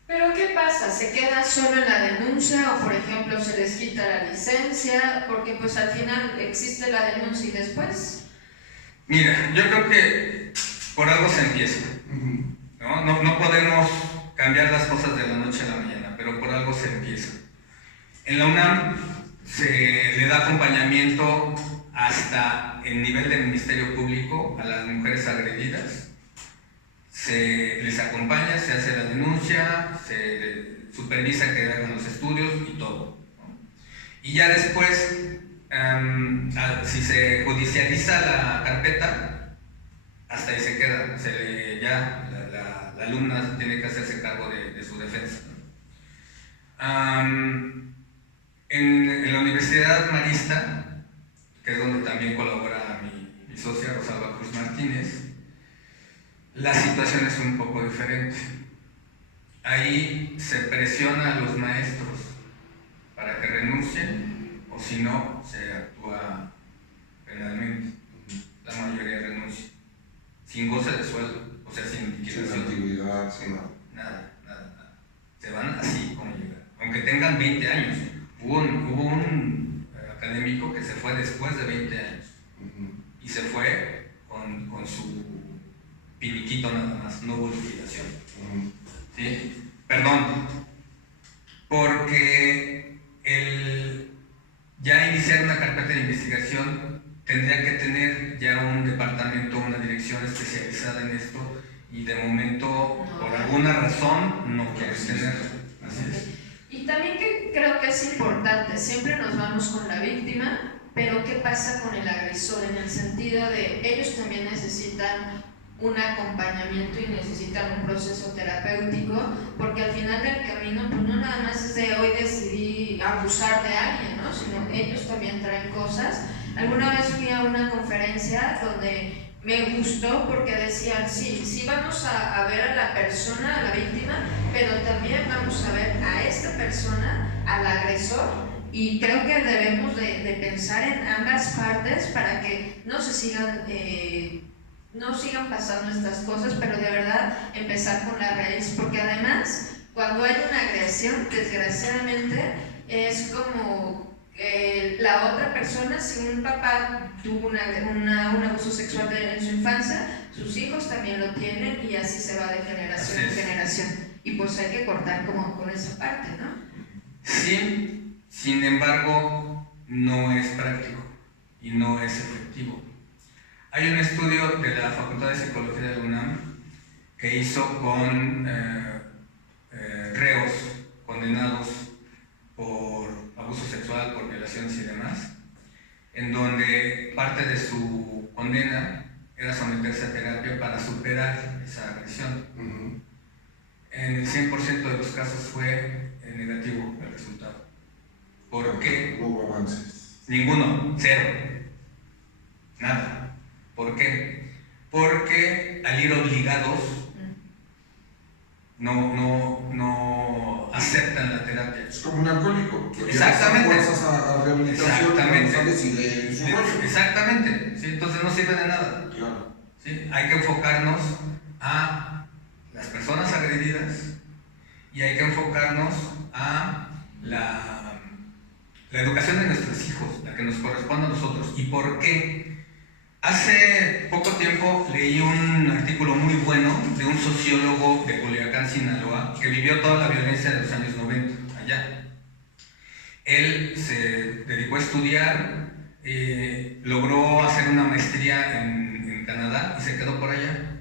Pero ¿qué pasa? ¿Se queda solo en la denuncia o por ejemplo se les quita la licencia? Porque pues al final existe la denuncia y después... Mira, yo creo que por algo se empieza. No podemos cambiar las cosas de la noche a la mañana, pero por algo se empieza. En la UNAM se le da acompañamiento hasta el nivel del Ministerio Público a las mujeres agredidas. Se les acompaña, se hace la denuncia. denuncia, se supervisa que hagan los estudios y todo, ¿no? Y ya después, si se judicializa la carpeta, hasta ahí se queda, la alumna tiene que hacerse cargo de su defensa, ¿no? En la Universidad Marista, que es donde también colabora mi socia Rosalba Cruz Martínez, la situación es un poco diferente. Ahí se presiona a los maestros para que renuncien, o si no, se actúa penalmente. La mayoría renuncia, sin goce de sueldo, o sea, sin liquidación. Sin antigüedad, sin nada. Nada. Se van así como llegan, aunque tengan 20 años. Hubo un académico que se fue después de 20 años y se fue con su piniquito nada más, no hubo liquidación. ¿Sí? Perdón, porque ya iniciar una carpeta de investigación tendría que tener ya un departamento, una dirección especializada en esto, y de momento, por alguna razón, no quieres tenerlo. Así es. Y también que creo que es importante, siempre nos vamos con la víctima, pero ¿qué pasa con el agresor? En el sentido de ellos también necesitan un acompañamiento y necesitan un proceso terapéutico, porque al final del camino pues no nada más es de hoy decidí abusar de alguien, ¿no? Sino ellos también traen cosas. Alguna vez fui a una conferencia donde me gustó porque decían, sí vamos a ver a la persona, a la víctima, pero también vamos a ver a esta persona, al agresor, y creo que debemos de pensar en ambas partes para que no sigan pasando estas cosas, pero de verdad empezar con la raíz, porque además cuando hay una agresión, desgraciadamente es como la otra persona, si un papá tuvo un abuso sexual en su infancia, sus hijos también lo tienen y así se va de generación en generación, y pues hay que cortar como con esa parte, ¿no? Sí, sin embargo no es práctico y no es efectivo. Hay un estudio de la Facultad de Psicología de la UNAM que hizo con reos condenados por abuso sexual, por violaciones y demás, en donde parte de su condena era someterse a terapia para superar esa agresión. En el 100% de los casos fue negativo el resultado. ¿Por qué? No hubo avances. Ninguno, cero, nada. ¿Por qué? Porque al ir obligados no aceptan la terapia. Es como un alcohólico. Exactamente. Fuerzas a rehabilitación. Exactamente. Exactamente. ¿Sí? Entonces no sirve de nada. Claro. ¿Sí? Hay que enfocarnos a las personas agredidas y hay que enfocarnos a la educación de nuestros hijos, la que nos corresponde a nosotros. ¿Y por qué? Hace poco tiempo leí un artículo muy bueno de un sociólogo de Culiacán, Sinaloa, que vivió toda la violencia de los años 90 allá. Él se dedicó a estudiar, logró hacer una maestría en Canadá y se quedó por allá.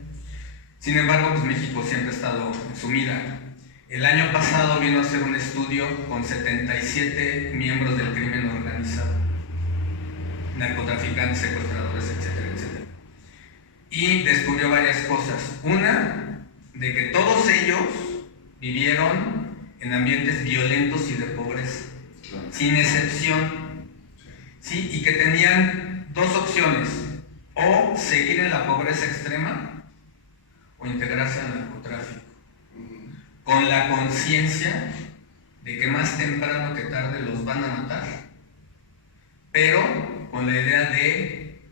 Sin embargo, pues México siempre ha estado en su mira. El año pasado vino a hacer un estudio con 77 miembros del crimen organizado, narcotraficantes, secuestradores, etcétera, etcétera. Y descubrió varias cosas. Una, de que todos ellos vivieron en ambientes violentos y de pobreza, claro, sin excepción. ¿Sí? Y que tenían dos opciones: o seguir en la pobreza extrema o integrarse al narcotráfico, con la conciencia de que más temprano que tarde los van a matar, pero con la idea de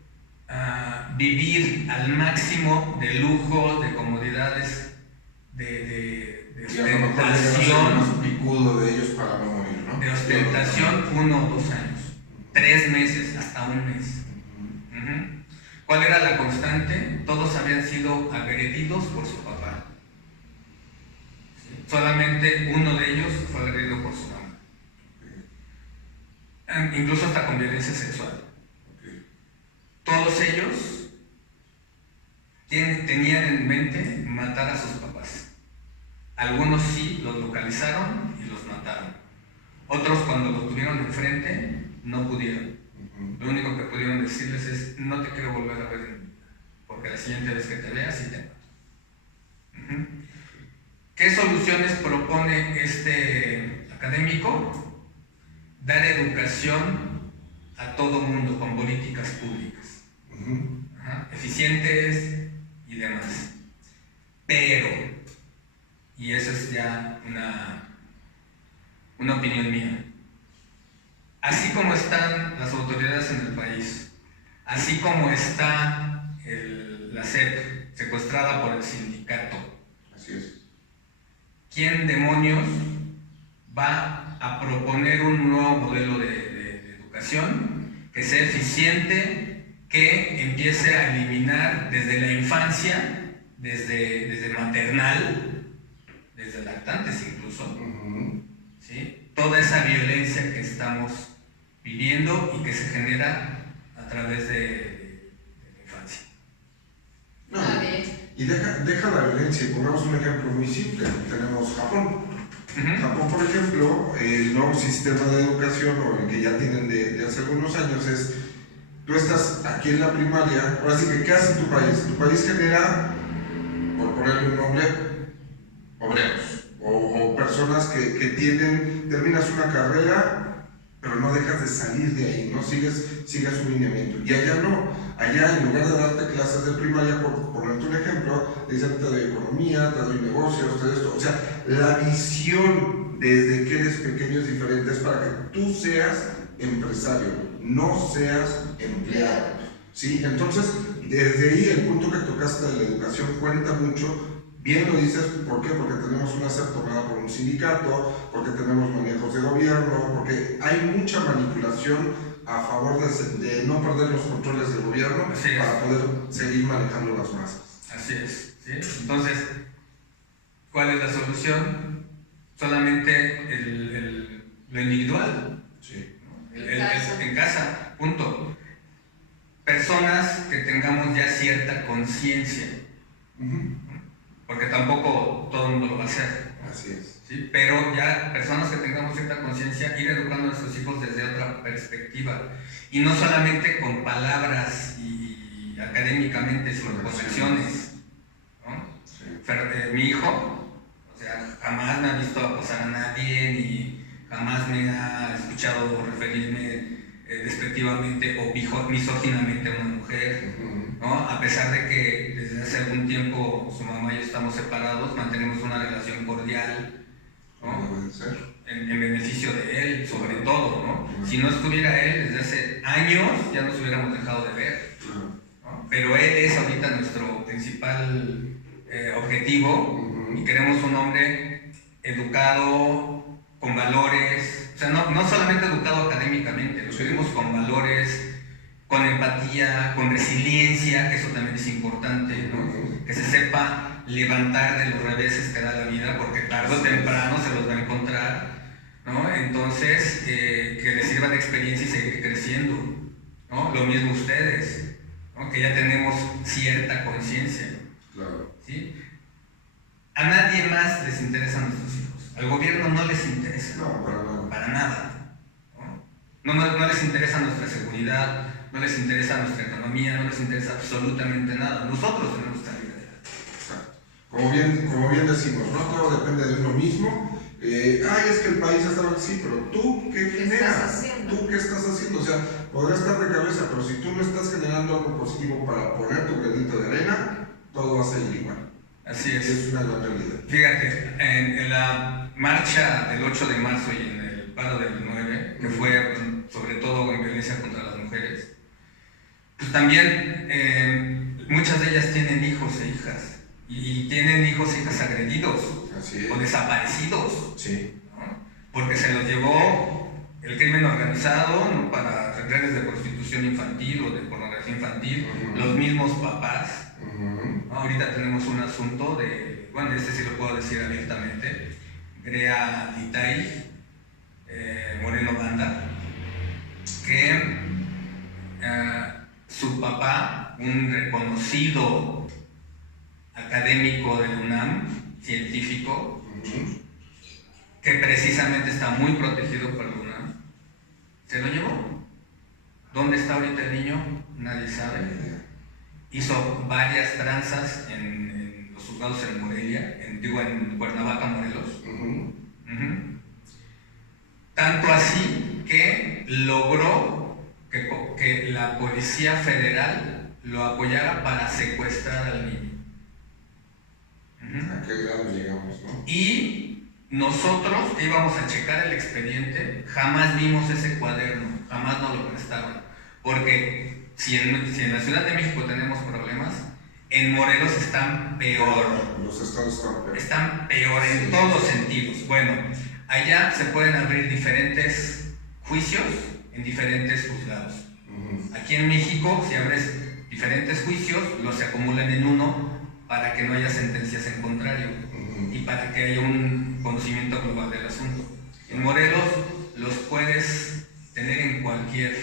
vivir al máximo de lujo, de comodidades, de ostentación, más picudo de ellos para no morir, ¿no? De ostentación 1 o 2 años, 3 meses, hasta 1 mes. ¿Cuál era la constante? Todos habían sido agredidos por su papá. ¿Sí? Solamente uno de ellos fue agredido por su mamá. Incluso hasta con violencia sexual. Todos ellos tenían en mente matar a sus papás. Algunos sí los localizaron y los mataron. Otros, cuando los tuvieron enfrente, no pudieron. Lo único que pudieron decirles es: no te quiero volver a ver en mi vida, porque la siguiente vez que te vea sí te mato. ¿Qué soluciones propone este académico? Dar educación a todo mundo con políticas públicas, eficientes y demás. Pero, y esa es ya una opinión mía, así como están las autoridades en el país, así como está la SEP secuestrada por el sindicato, Así es. ¿quién demonios va a proponer un nuevo modelo de educación que sea eficiente, que empiece a eliminar desde la infancia, desde maternal, desde lactantes incluso, ¿sí?, toda esa violencia que estamos viviendo y que se genera a través de la infancia? No, Nadie. y deja la violencia. Pongamos un ejemplo muy simple. Tenemos Japón. Japón, por ejemplo, el nuevo sistema de educación, o el que ya tienen de hace algunos años, es: tú estás aquí en la primaria, ahora sí que, ¿qué hace tu país? Tu país genera, por ponerle un nombre, obreros, o personas que terminas una carrera, pero no dejas de salir de ahí, ¿no? Sigues un lineamiento. Y allá no, allá en lugar de darte clases de primaria, por ponerte un ejemplo, te dicen: te doy economía, te doy negocios, te doy esto. O sea, la visión desde que eres pequeño es diferente, es para que tú seas empresario, no seas empleado, ¿sí? Entonces, desde ahí el punto que tocaste de la educación cuenta mucho. Bien lo dices, ¿por qué? Porque tenemos una SEP tomada por un sindicato, porque tenemos manejos de gobierno, porque hay mucha manipulación a favor de no perder los controles del gobierno para poder seguir manejando las masas. Así es, ¿sí? Entonces, ¿cuál es la solución? Solamente lo individual. Sí. En casa, punto. Personas que tengamos ya cierta conciencia, porque tampoco todo el mundo lo va a hacer. Así es. ¿Sí? Pero ya personas que tengamos cierta conciencia, ir educando a nuestros hijos desde otra perspectiva, y no solamente con palabras y académicamente, sino con acciones, ¿no? Sí. Mi hijo, o sea, jamás me ha visto acosar a nadie, ni jamás me ha escuchado referirme despectivamente o misóginamente a una mujer, ¿no? A pesar de que desde hace algún tiempo su mamá y yo estamos separados, mantenemos una relación cordial, ¿no? Puede ser. En beneficio de él, sobre todo, ¿no? Si no estuviera él, desde hace años ya nos hubiéramos dejado de ver, ¿no? Pero él es ahorita nuestro principal objetivo, y queremos un hombre educado, con valores, o sea, no solamente educado académicamente, lo queremos con valores, con empatía, con resiliencia, que eso también es importante, ¿no? Que se sepa levantar de los reveses que da la vida, porque tarde o temprano se los va a encontrar, ¿no? Entonces, que les sirva de experiencia y seguir creciendo, ¿no? Lo mismo ustedes, ¿no? Que ya tenemos cierta conciencia. Claro. ¿Sí? A nadie más les interesan nuestros hijos. Al gobierno no les interesa. No, para nada. Para nada. No les interesa nuestra seguridad, no les interesa nuestra economía, no les interesa absolutamente nada. Nosotros tenemos que salir adelante. Exacto. Como bien decimos, no todo depende de uno mismo. Es que el país está así, pero tú, ¿qué generas? ¿Tú qué estás haciendo? O sea, podrás estar de cabeza, pero si tú no estás generando algo positivo para poner tu granito de arena, todo va a seguir igual. Así es. Es una gran realidad. Fíjate, en la marcha del 8 de marzo y en el paro del 9, que fue sobre todo en violencia contra las mujeres, pues también muchas de ellas tienen hijos e hijas, y tienen hijos e hijas agredidos o desaparecidos, sí, ¿no? Porque se los llevó el crimen organizado, ¿no? Para redes de prostitución infantil o de pornografía infantil, los mismos papás. ¿No? Ahorita tenemos un asunto de, bueno, este sí lo puedo decir abiertamente, Grea Litay Moreno Banda, que su papá, un reconocido académico del UNAM, científico, que precisamente está muy protegido por la UNAM, se lo llevó. ¿Dónde está ahorita el niño? Nadie sabe. Hizo varias tranzas en los juzgados en Morelia, en Cuernavaca, Morelos. Tanto así que logró que la Policía Federal lo apoyara para secuestrar al niño. ¿A qué grado llegamos, no? Y nosotros que íbamos a checar el expediente, jamás vimos ese cuaderno, jamás nos lo prestaron. Porque si en la Ciudad de México tenemos problemas, en Morelos están peor. Los estados están peor. Están peor en todos los sentidos. Bueno, allá se pueden abrir diferentes juicios en diferentes juzgados. Aquí en México, si abres diferentes juicios, los se acumulan en uno para que no haya sentencias en contrario y para que haya un conocimiento global del asunto. En Morelos los puedes tener en cualquier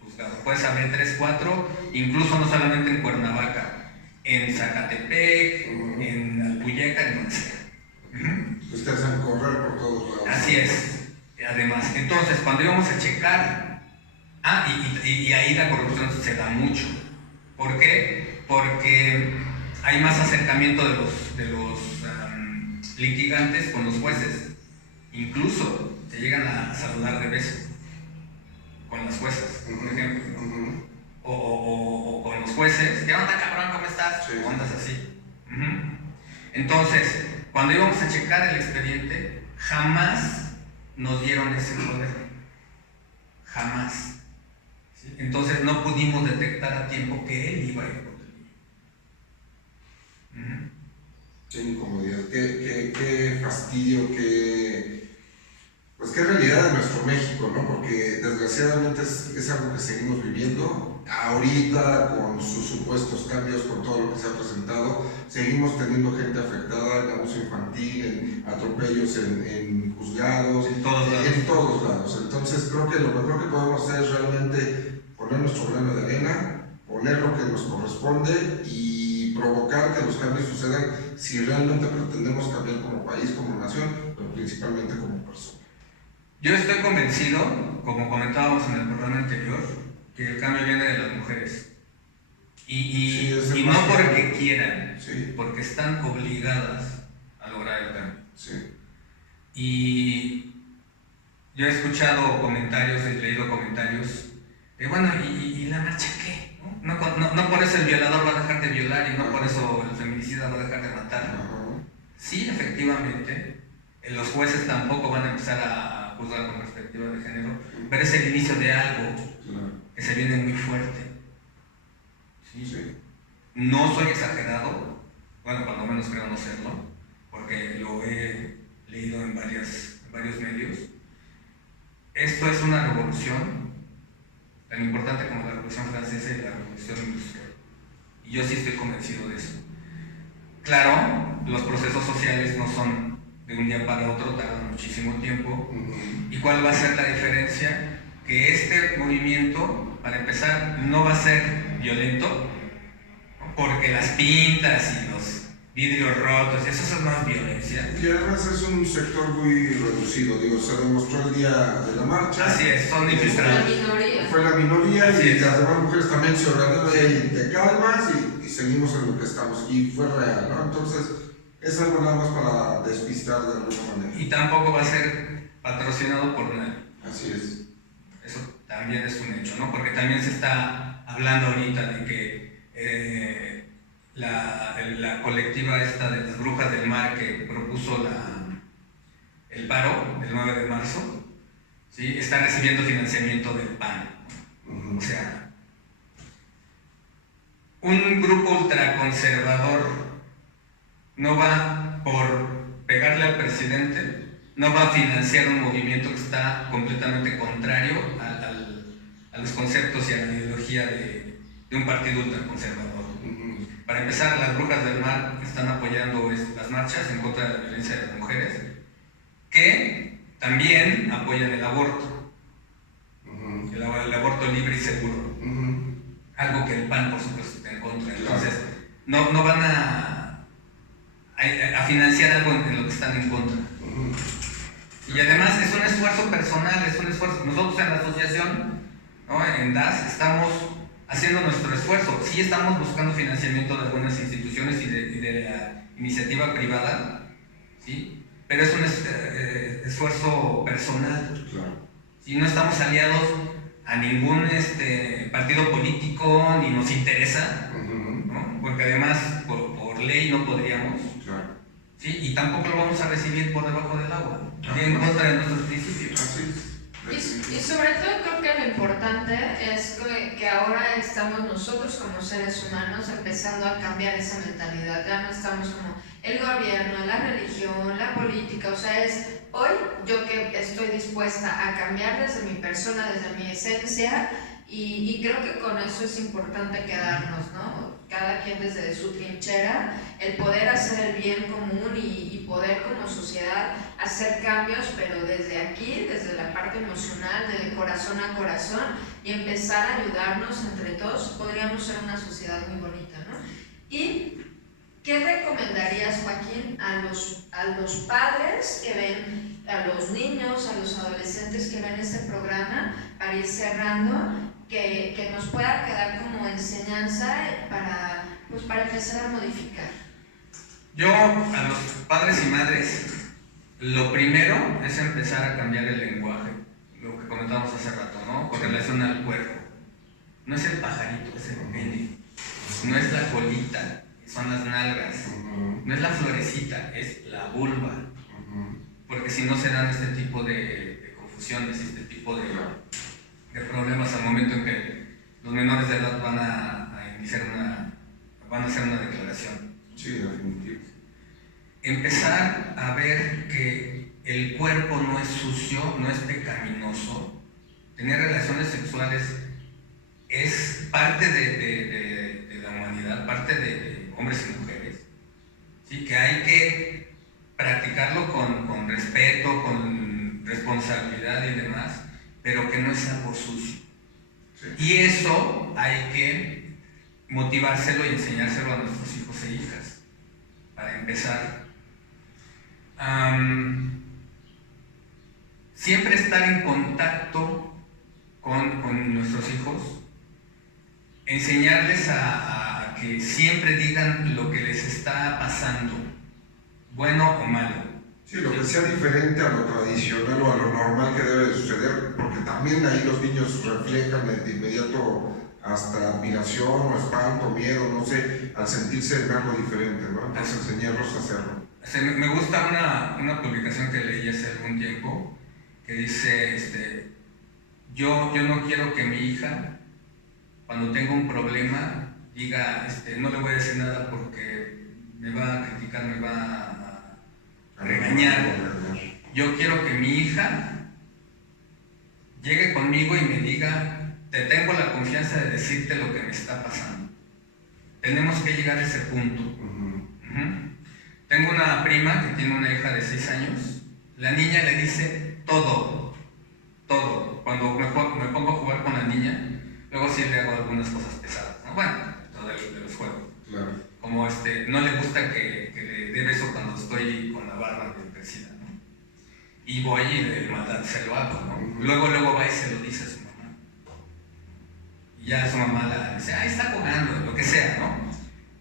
juzgado. Puedes abrir 3, 4, incluso no solamente en Cuernavaca, en Zacatepec, en Alpuyeca, en donde sea. Ustedes hacen correr por todos lados. Así es, además. Entonces, cuando íbamos a checar, y ahí la corrupción se da mucho. ¿Por qué? Porque hay más acercamiento de los litigantes con los jueces. Incluso se llegan a saludar de beso con las juezas, por ejemplo. O con los jueces. ¿Qué onda, cabrón? ¿Cómo estás? Sí. Ondas así. Entonces, cuando íbamos a checar el expediente, jamás nos dieron ese poder. Jamás. ¿Sí? Entonces no pudimos detectar a tiempo que él iba a ir por el niño. Qué incomodidad, qué fastidio, pues qué realidad de nuestro México, ¿no? Porque desgraciadamente es algo que seguimos viviendo. Ahorita, con sus supuestos cambios, con todo lo que se ha presentado, seguimos teniendo gente afectada en abuso infantil, en atropellos en juzgados, en todos lados. Entonces creo que lo mejor que podemos hacer es realmente poner nuestro grano de arena, poner lo que nos corresponde y provocar que los cambios sucedan si realmente pretendemos cambiar como país, como nación, pero principalmente como persona. Yo estoy convencido, como comentábamos en el programa anterior, que el cambio viene de las mujeres. Y no porque quieran, porque están obligadas a lograr el cambio. Y yo he escuchado comentarios, he leído comentarios de, bueno, ¿y la marcha qué? No por eso el violador va a dejar de violar y no por eso el feminicida va a dejar de matar. Sí, efectivamente, los jueces tampoco van a empezar a juzgar con perspectiva de género, pero es el inicio de algo que se viene muy fuerte. ¿Sí? No soy exagerado, bueno, cuando menos creo no serlo, porque lo he leído en varios medios. Esto es una revolución tan importante como la Revolución Francesa y la Revolución Industrial. Y yo sí estoy convencido de eso. Claro, los procesos sociales no son de un día para otro, tardan muchísimo tiempo. ¿Y cuál va a ser la diferencia? Que este movimiento, para empezar, no va a ser violento, porque las pintas y los vidrios rotos, eso es más violencia. Y además es un sector muy reducido, se demostró el día de la marcha. Así es, son infiltrados. Fue la minoría Así y es. las demás mujeres también se organizan y te calmas y seguimos en lo que estamos. Y fue real, ¿no? Entonces, es algo nada más para despistar de alguna manera. Y tampoco va a ser patrocinado por nadie. Así es. Eso también es un hecho, ¿no? Porque también se está hablando ahorita de que la colectiva esta de las Brujas del Mar que propuso el paro el 9 de marzo, ¿sí? Está recibiendo financiamiento del PAN. O sea, un grupo ultraconservador no va por pegarle al presidente, no va a financiar un movimiento que está completamente contrario a los conceptos y a la ideología de un partido ultraconservador. Para empezar, las Brujas del Mar están apoyando las marchas en contra de la violencia de las mujeres, que también apoyan el aborto, el aborto libre y seguro, algo que el PAN, por supuesto, está en contra. Entonces, no van a a financiar algo en lo que están en contra. Y además es un esfuerzo personal, es un esfuerzo. Nosotros en la asociación, ¿no?, en DAS, estamos haciendo nuestro esfuerzo. Sí estamos buscando financiamiento de algunas instituciones y de la iniciativa privada, ¿sí? Pero es un esfuerzo personal. Claro. ¿Sí? No estamos aliados a ningún partido político, ni nos interesa, ¿no? Porque además por ley no podríamos. Claro. ¿Sí? Y tampoco lo vamos a recibir por debajo del agua, en contra de nuestros principios. Así es. Y sobre todo creo que lo importante es que ahora estamos nosotros como seres humanos empezando a cambiar esa mentalidad. Ya no estamos como el gobierno, la religión, la política. O sea, es hoy yo que estoy dispuesta a cambiar desde mi persona, desde mi esencia, y creo que con eso es importante quedarnos, ¿no? Cada quien desde su trinchera, el poder hacer el bien común y poder como sociedad hacer cambios, pero desde aquí, desde la parte emocional, de corazón a corazón, y empezar a ayudarnos entre todos, podríamos ser una sociedad muy bonita, ¿no? ¿Y qué recomendarías, Joaquín, a los padres que ven, a los niños, a los adolescentes que ven este programa, para ir cerrando, que nos pueda quedar como enseñanza para empezar a modificar? Yo, a los padres y madres, lo primero es empezar a cambiar el lenguaje, lo que comentábamos hace rato, ¿no? Con relación al cuerpo. No es el pajarito, es el pene. No es la colita, son las nalgas. No es la florecita, es la vulva. Porque si no se dan este tipo de confusiones, este tipo de problemas al momento en que los menores de edad van a hacer una declaración. Sí, definitivo. Empezar a ver que el cuerpo no es sucio, no es pecaminoso. Tener relaciones sexuales es parte de la humanidad, parte de hombres y mujeres, ¿sí? Que hay que practicarlo con respeto, con responsabilidad y demás, pero que no es algo sucio. Sí. Y eso hay que motivárselo y enseñárselo a nuestros hijos e hijas. Para empezar, siempre estar en contacto con nuestros hijos, enseñarles a que siempre digan lo que les está pasando, bueno o malo. Sí, lo que sea diferente a lo tradicional o a lo normal que debe de suceder, porque también ahí los niños reflejan de inmediato hasta admiración o espanto, miedo, no sé, al sentirse en algo diferente, ¿no? Entonces enseñarlos a hacerlo. Me gusta una publicación que leí hace algún tiempo que dice, yo no quiero que mi hija, cuando tenga un problema, diga, no le voy a decir nada porque me va a criticar, me va a regañar. Yo quiero que mi hija llegue conmigo y me diga, te tengo la confianza de decirte lo que me está pasando. Tenemos que llegar a ese punto. Tengo una prima que tiene una hija de 6 años. La niña le dice todo. Cuando me pongo a jugar con la niña, luego sí le hago algunas cosas pesadas, ¿no? Bueno, todo de los juegos. Claro. Como no le gusta que le dé beso cuando estoy con la barba crecida, ¿no? Y voy y de maldad se lo hago, ¿no? Luego va y se lo dice a su mamá. Y ya su mamá le dice, está jugando, lo que sea, ¿no?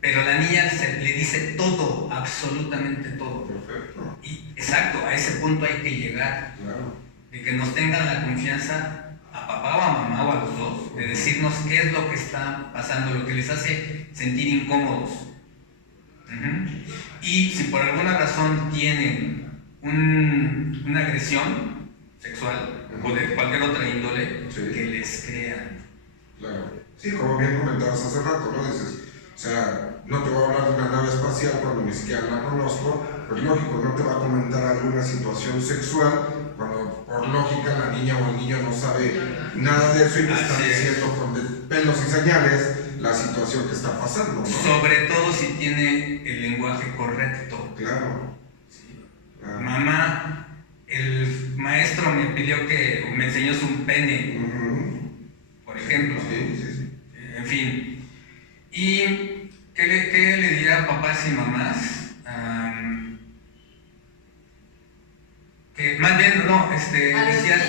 Pero la niña le dice todo, absolutamente todo. Perfecto. Y exacto, a ese punto hay que llegar. Claro. De que nos tengan la confianza a papá o a mamá o a los dos, de decirnos qué es lo que está pasando, lo que les hace sentir incómodos. Y si por alguna razón tienen una agresión sexual o de cualquier otra índole, Sí. que les crean. Claro. Sí, como bien comentabas hace rato, ¿no? Dices, o sea, no te voy a hablar de una nave espacial cuando ni siquiera la conozco, pues lógico, no te va a comentar alguna situación sexual cuando por lógica la niña o el niño no sabe nada de eso y te está Así es. diciendo con pelos y señales la situación que está pasando, ¿no? Sobre todo si tiene el lenguaje correcto. Claro. ¿Sí? Claro. Mamá, el maestro me pidió que me enseñó un pene, por ejemplo. Sí. En fin. ¿Y qué le dirá a papás y mamás? Más bien, no, decías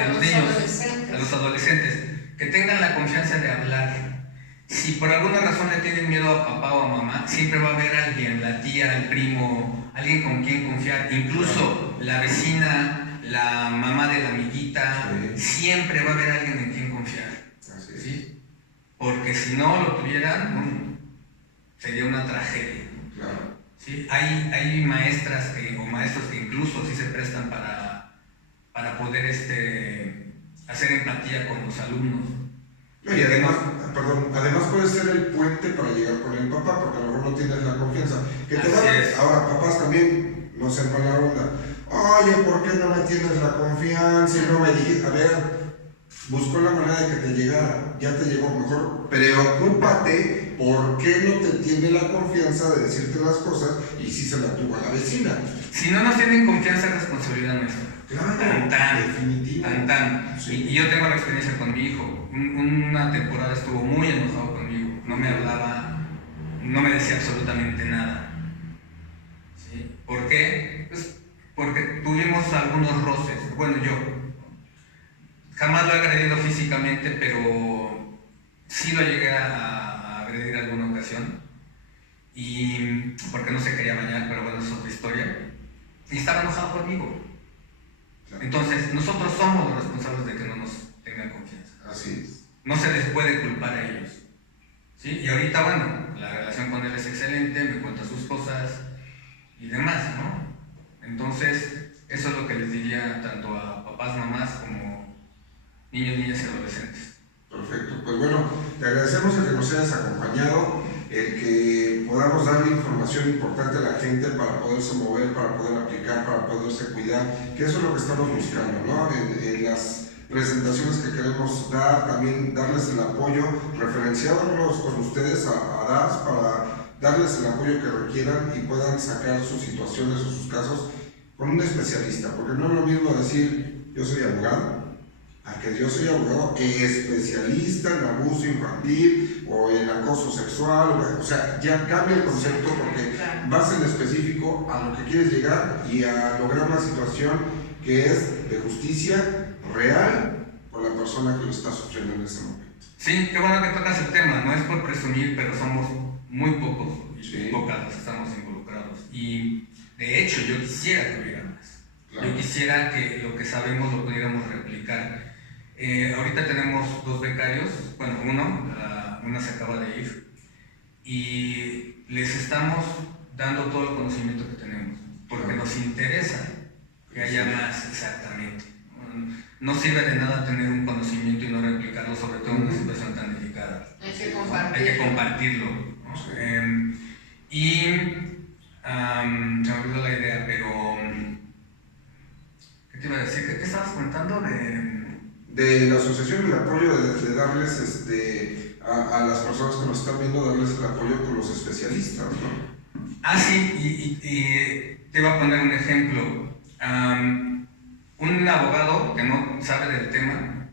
a los adolescentes. a los adolescentes, que tengan la confianza de hablar. Si por alguna razón le tienen miedo a papá o a mamá, siempre va a haber alguien, la tía, el primo, alguien con quien confiar, incluso la vecina, la mamá de la amiguita, siempre va a haber alguien en quien confiar. ¿Sí? Porque si no lo tuvieran, sería una tragedia. Claro. ¿Sí? Hay maestras o maestros que incluso sí se prestan para poder hacer empatía con los alumnos. No, y además puede ser el puente para llegar con el papá, porque a lo mejor no tienes la confianza. Ahora, papás también, no sean mala onda. Oye, ¿por qué no me tienes la confianza y no me dijiste? A ver, buscó la manera de que te llegara, ya te llegó mejor. Preocúpate por qué no te tiene la confianza de decirte las cosas y si se la tuvo a la vecina. Si no nos tienen confianza, es responsabilidad nuestra. Claro, definitivo. Sí. Y yo tengo la experiencia con mi hijo. Una temporada estuvo muy enojado conmigo. No me hablaba, no me decía absolutamente nada. ¿Sí? ¿Por qué? Pues porque tuvimos algunos roces. Bueno, yo jamás lo he agredido físicamente, pero sí lo llegué a agredir alguna ocasión. Y porque no se quería bañar, pero bueno, es otra historia. Y estaba enojado conmigo. Entonces, nosotros somos los responsables de que no nos tengan confianza. Así es. No se les puede culpar a ellos. ¿Sí? Y ahorita, bueno, la relación con él es excelente, me cuenta sus cosas y demás, ¿no? Entonces, eso es lo que les diría tanto a papás, mamás, como niños, niñas y adolescentes. Perfecto. Pues bueno, te agradecemos el que nos hayas acompañado, el que podamos darle información importante a la gente para poderse mover, para poder aplicar, para poderse cuidar, que eso es lo que estamos buscando, ¿no? En las presentaciones que queremos dar, también darles el apoyo, referenciarlos con ustedes a DAS para darles el apoyo que requieran y puedan sacar sus situaciones o sus casos con un especialista, porque no es lo mismo decir yo soy abogado, a que yo soy abogado especialista en abuso infantil o en acoso sexual, o sea, ya cambia el concepto porque vas en específico a lo que quieres llegar y a lograr una situación que es de justicia real con la persona que lo está sufriendo en ese momento. Sí, qué bueno que tocas el tema, no es por presumir, pero somos muy pocos y pocas los que estamos involucrados. Y de hecho yo quisiera que hubiera más. Claro. Yo quisiera que lo que sabemos lo pudiéramos replicar. Ahorita tenemos 2 becarios, bueno, una se acaba de ir, y les estamos dando todo el conocimiento que tenemos, porque nos interesa que haya más exactamente. No sirve de nada tener un conocimiento y no replicarlo, sobre todo en una situación tan delicada. Hay que compartirlo. ¿No? Sí. Se me olvidó la idea, pero ¿qué te iba a decir? ¿Qué estabas contando de la asociación, el apoyo de darles a las personas que nos están viendo, darles el apoyo con los especialistas, ¿no? Sí, y te iba a poner un ejemplo. Un abogado que no sabe del tema,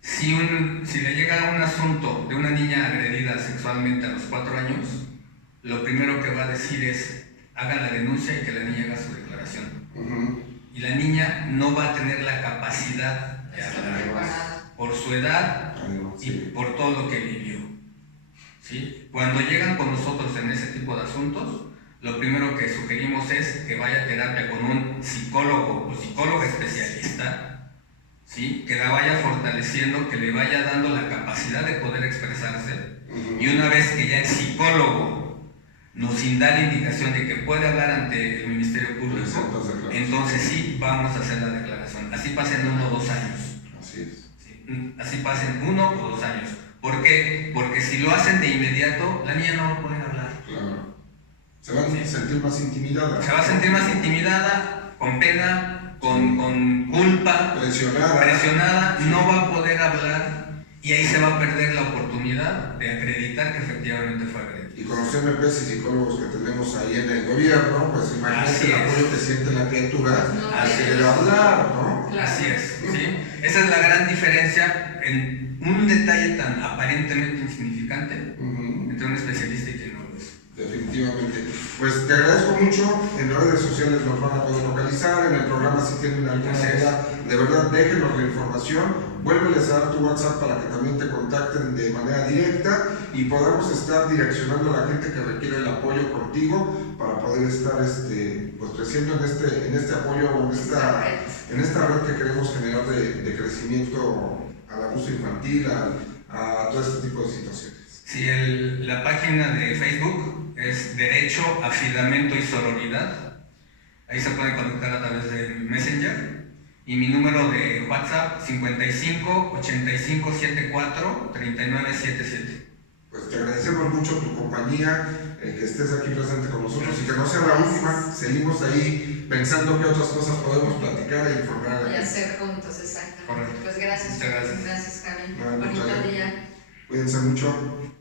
si le llega un asunto de una niña agredida sexualmente a los 4 años, lo primero que va a decir es haga la denuncia y que la niña haga su declaración. Y la niña no va a tener la capacidad de hablar por su edad y por todo lo que vivió. ¿Sí? Cuando llegan con nosotros en ese tipo de asuntos, lo primero que sugerimos es que vaya a terapia con un psicólogo o psicóloga especialista, ¿sí? Que la vaya fortaleciendo, que le vaya dando la capacidad de poder expresarse. Y una vez que ya el psicólogo nos da la indicación de que puede hablar ante el Ministerio Público, entonces sí vamos a hacer la declaración. Así pasen 1 o 2 años. Así es. ¿Sí? Así pasen 1 o 2 años. ¿Por qué? Porque si lo hacen de inmediato, la niña no va a poder hablar. Claro. Se va a sentir más intimidada. Se va a sentir más intimidada, con pena, con culpa, presionada, no va a poder hablar y ahí se va a perder la oportunidad de acreditar que efectivamente fue agredida. Y con los MPs y psicólogos que tenemos ahí en el gobierno, pues imagínate el apoyo que siente la criatura al querer hablar, ¿no? Así es, ¿sí? Esa es la gran diferencia en un detalle tan aparentemente insignificante entre un especialista y quien no lo es. Definitivamente. Pues te agradezco mucho, en redes sociales nos van a poder localizar, en el programa si tienen alguna duda, de verdad déjenos la información, vuélveles a dar tu WhatsApp para que también te contacten de manera directa y podamos estar direccionando a la gente que requiere el apoyo contigo para poder estar pues creciendo en este apoyo o en esta red que queremos generar de crecimiento al abuso infantil, a todo este tipo de situaciones. Sí, la página de Facebook es Derecho, Afidamiento y Sororidad. Ahí se pueden conectar a través de Messenger. Y mi número de WhatsApp, 55 85 74 39 77. Pues te agradecemos mucho tu compañía, que estés aquí presente con nosotros y que no sea la última. Seguimos ahí pensando qué otras cosas podemos platicar e informar a la Y gente. hacer juntos, exactamente. Correcto. Pues gracias. Muchas gracias. Gracias, Javi. No, Bonito día. Cuídense mucho.